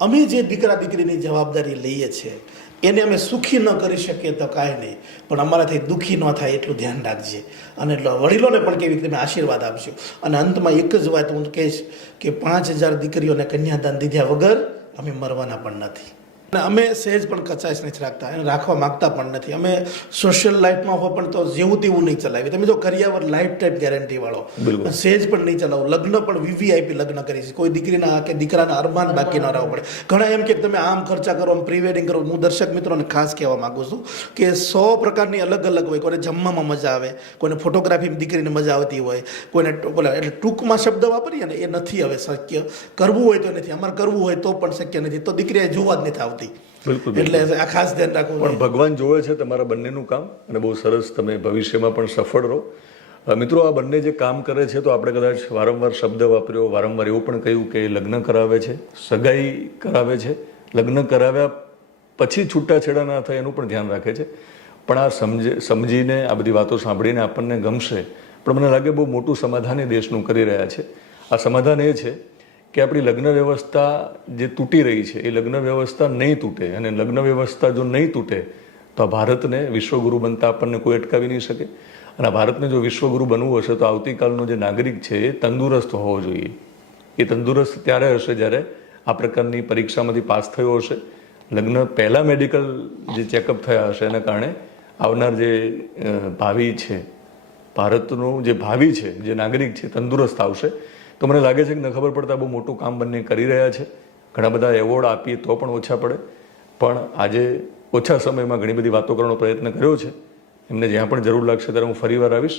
અમે જે દીકરા દીકરીની જવાબદારી લઈએ છીએ એને અમે સુખી ન કરી શકીએ તો કાંઈ નહીં, પણ અમારાથી દુઃખી ન થાય એટલું ધ્યાન રાખજે. અને વડીલોને પણ કેવી રીતે આશીર્વાદ આપજો. અને અંતમાં એક જ વાત હું કહીશ કે 5000 દીકરીઓને કન્યાદાન દીધા વગર અમે મરવાના પણ નથી. અને અમે સહેજ પણ કચાશ નથી રાખતા, એને રાખવા માગતા પણ નથી. અમે સોશિયલ લાઈફમાં હોય પણ તો જેવું તેવું નહીં ચલાવી. તમે જો કરિયાવર લાઈફ ટાઈમ ગેરંટી વાળો, સહેજ પણ નહીં ચલાવો. લગ્ન પણ વીવીઆઈપી લગ્ન કરીશ, કોઈ દીકરીના કે દીકરાના અરમાન બાકી ન રહેવું પડે. ઘણા એમ કે તમે આમ ખર્ચા કરો, આમ પ્રી વેડિંગ કરો. હું દર્શક મિત્રોને ખાસ કહેવા માગું છું કે 100 પ્રકારની અલગ અલગ હોય. કોઈને જમવામાં મજા આવે, કોઈને ફોટોગ્રાફીમાં દીકરીને મજા આવતી હોય, કોઈને એટલે ટૂંકમાં શબ્દ વાપરીએ ને એ નથી હવે શક્ય. કરવું હોય તો નથી, અમારે કરવું હોય તો પણ શક્ય નથી, તો દીકરી જોવા જ નથી આવતી. બિલકુલ, એટલે આ ખાસ ધ્યાન રાખવું. પણ ભગવાન જોવે છે તમારા બંનેનું કામ, અને બહુ સરસ તમે ભવિષ્યમાં પણ સફળ રહો. મિત્રો, આ બંને જે કામ કરે છે તો આપણે કદાચ વારંવાર શબ્દ વાપર્યો, વારંવાર એવું પણ કહ્યું કે લગ્ન કરાવે છે, સગાઈ કરાવે છે, લગ્ન કરાવ્યા પછી છૂટાછેડા ના થાય એનું પણ ધ્યાન રાખે છે. પણ આ સમજીને આ બધી વાતો સાંભળીને આપણને ગમશે, પણ મને લાગે બહુ મોટું સમાધાન એ દેશનું કરી રહ્યા છે. આ સમાધાન એ છે કે આપણી લગ્ન વ્યવસ્થા જે તૂટી રહી છે એ લગ્ન વ્યવસ્થા નહીં તૂટે. અને લગ્ન વ્યવસ્થા જો નહીં તૂટે તો આ ભારતને વિશ્વગુરુ બનતા આપણને કોઈ અટકાવી નહીં શકે. અને આ ભારતને જો વિશ્વગુરુ બનવું હશે તો આવતીકાલનો જે નાગરિક છે એ તંદુરસ્ત હોવો જોઈએ. એ તંદુરસ્ત ત્યારે હશે જ્યારે આ પ્રકારની પરીક્ષામાંથી પાસ થયો હશે, લગ્ન પહેલાં મેડિકલ જે ચેકઅપ થયા હશે, એના કારણે આવનાર જે ભાવિ છે, ભારતનું જે ભાવિ છે, જે નાગરિક છે તંદુરસ્ત આવશે. તો મને લાગે છે કે ન ખબર પડતા બહુ મોટું કામ બંને કરી રહ્યા છે. ઘણા બધા એવોર્ડ આપીએ તો પણ ઓછા પડે, પણ આજે ઓછા સમયમાં ઘણી બધી વાતો કરવાનો પ્રયત્ન કર્યો છે. એમને જ્યાં પણ જરૂર લાગશે ત્યારે હું ફરીવાર આવીશ.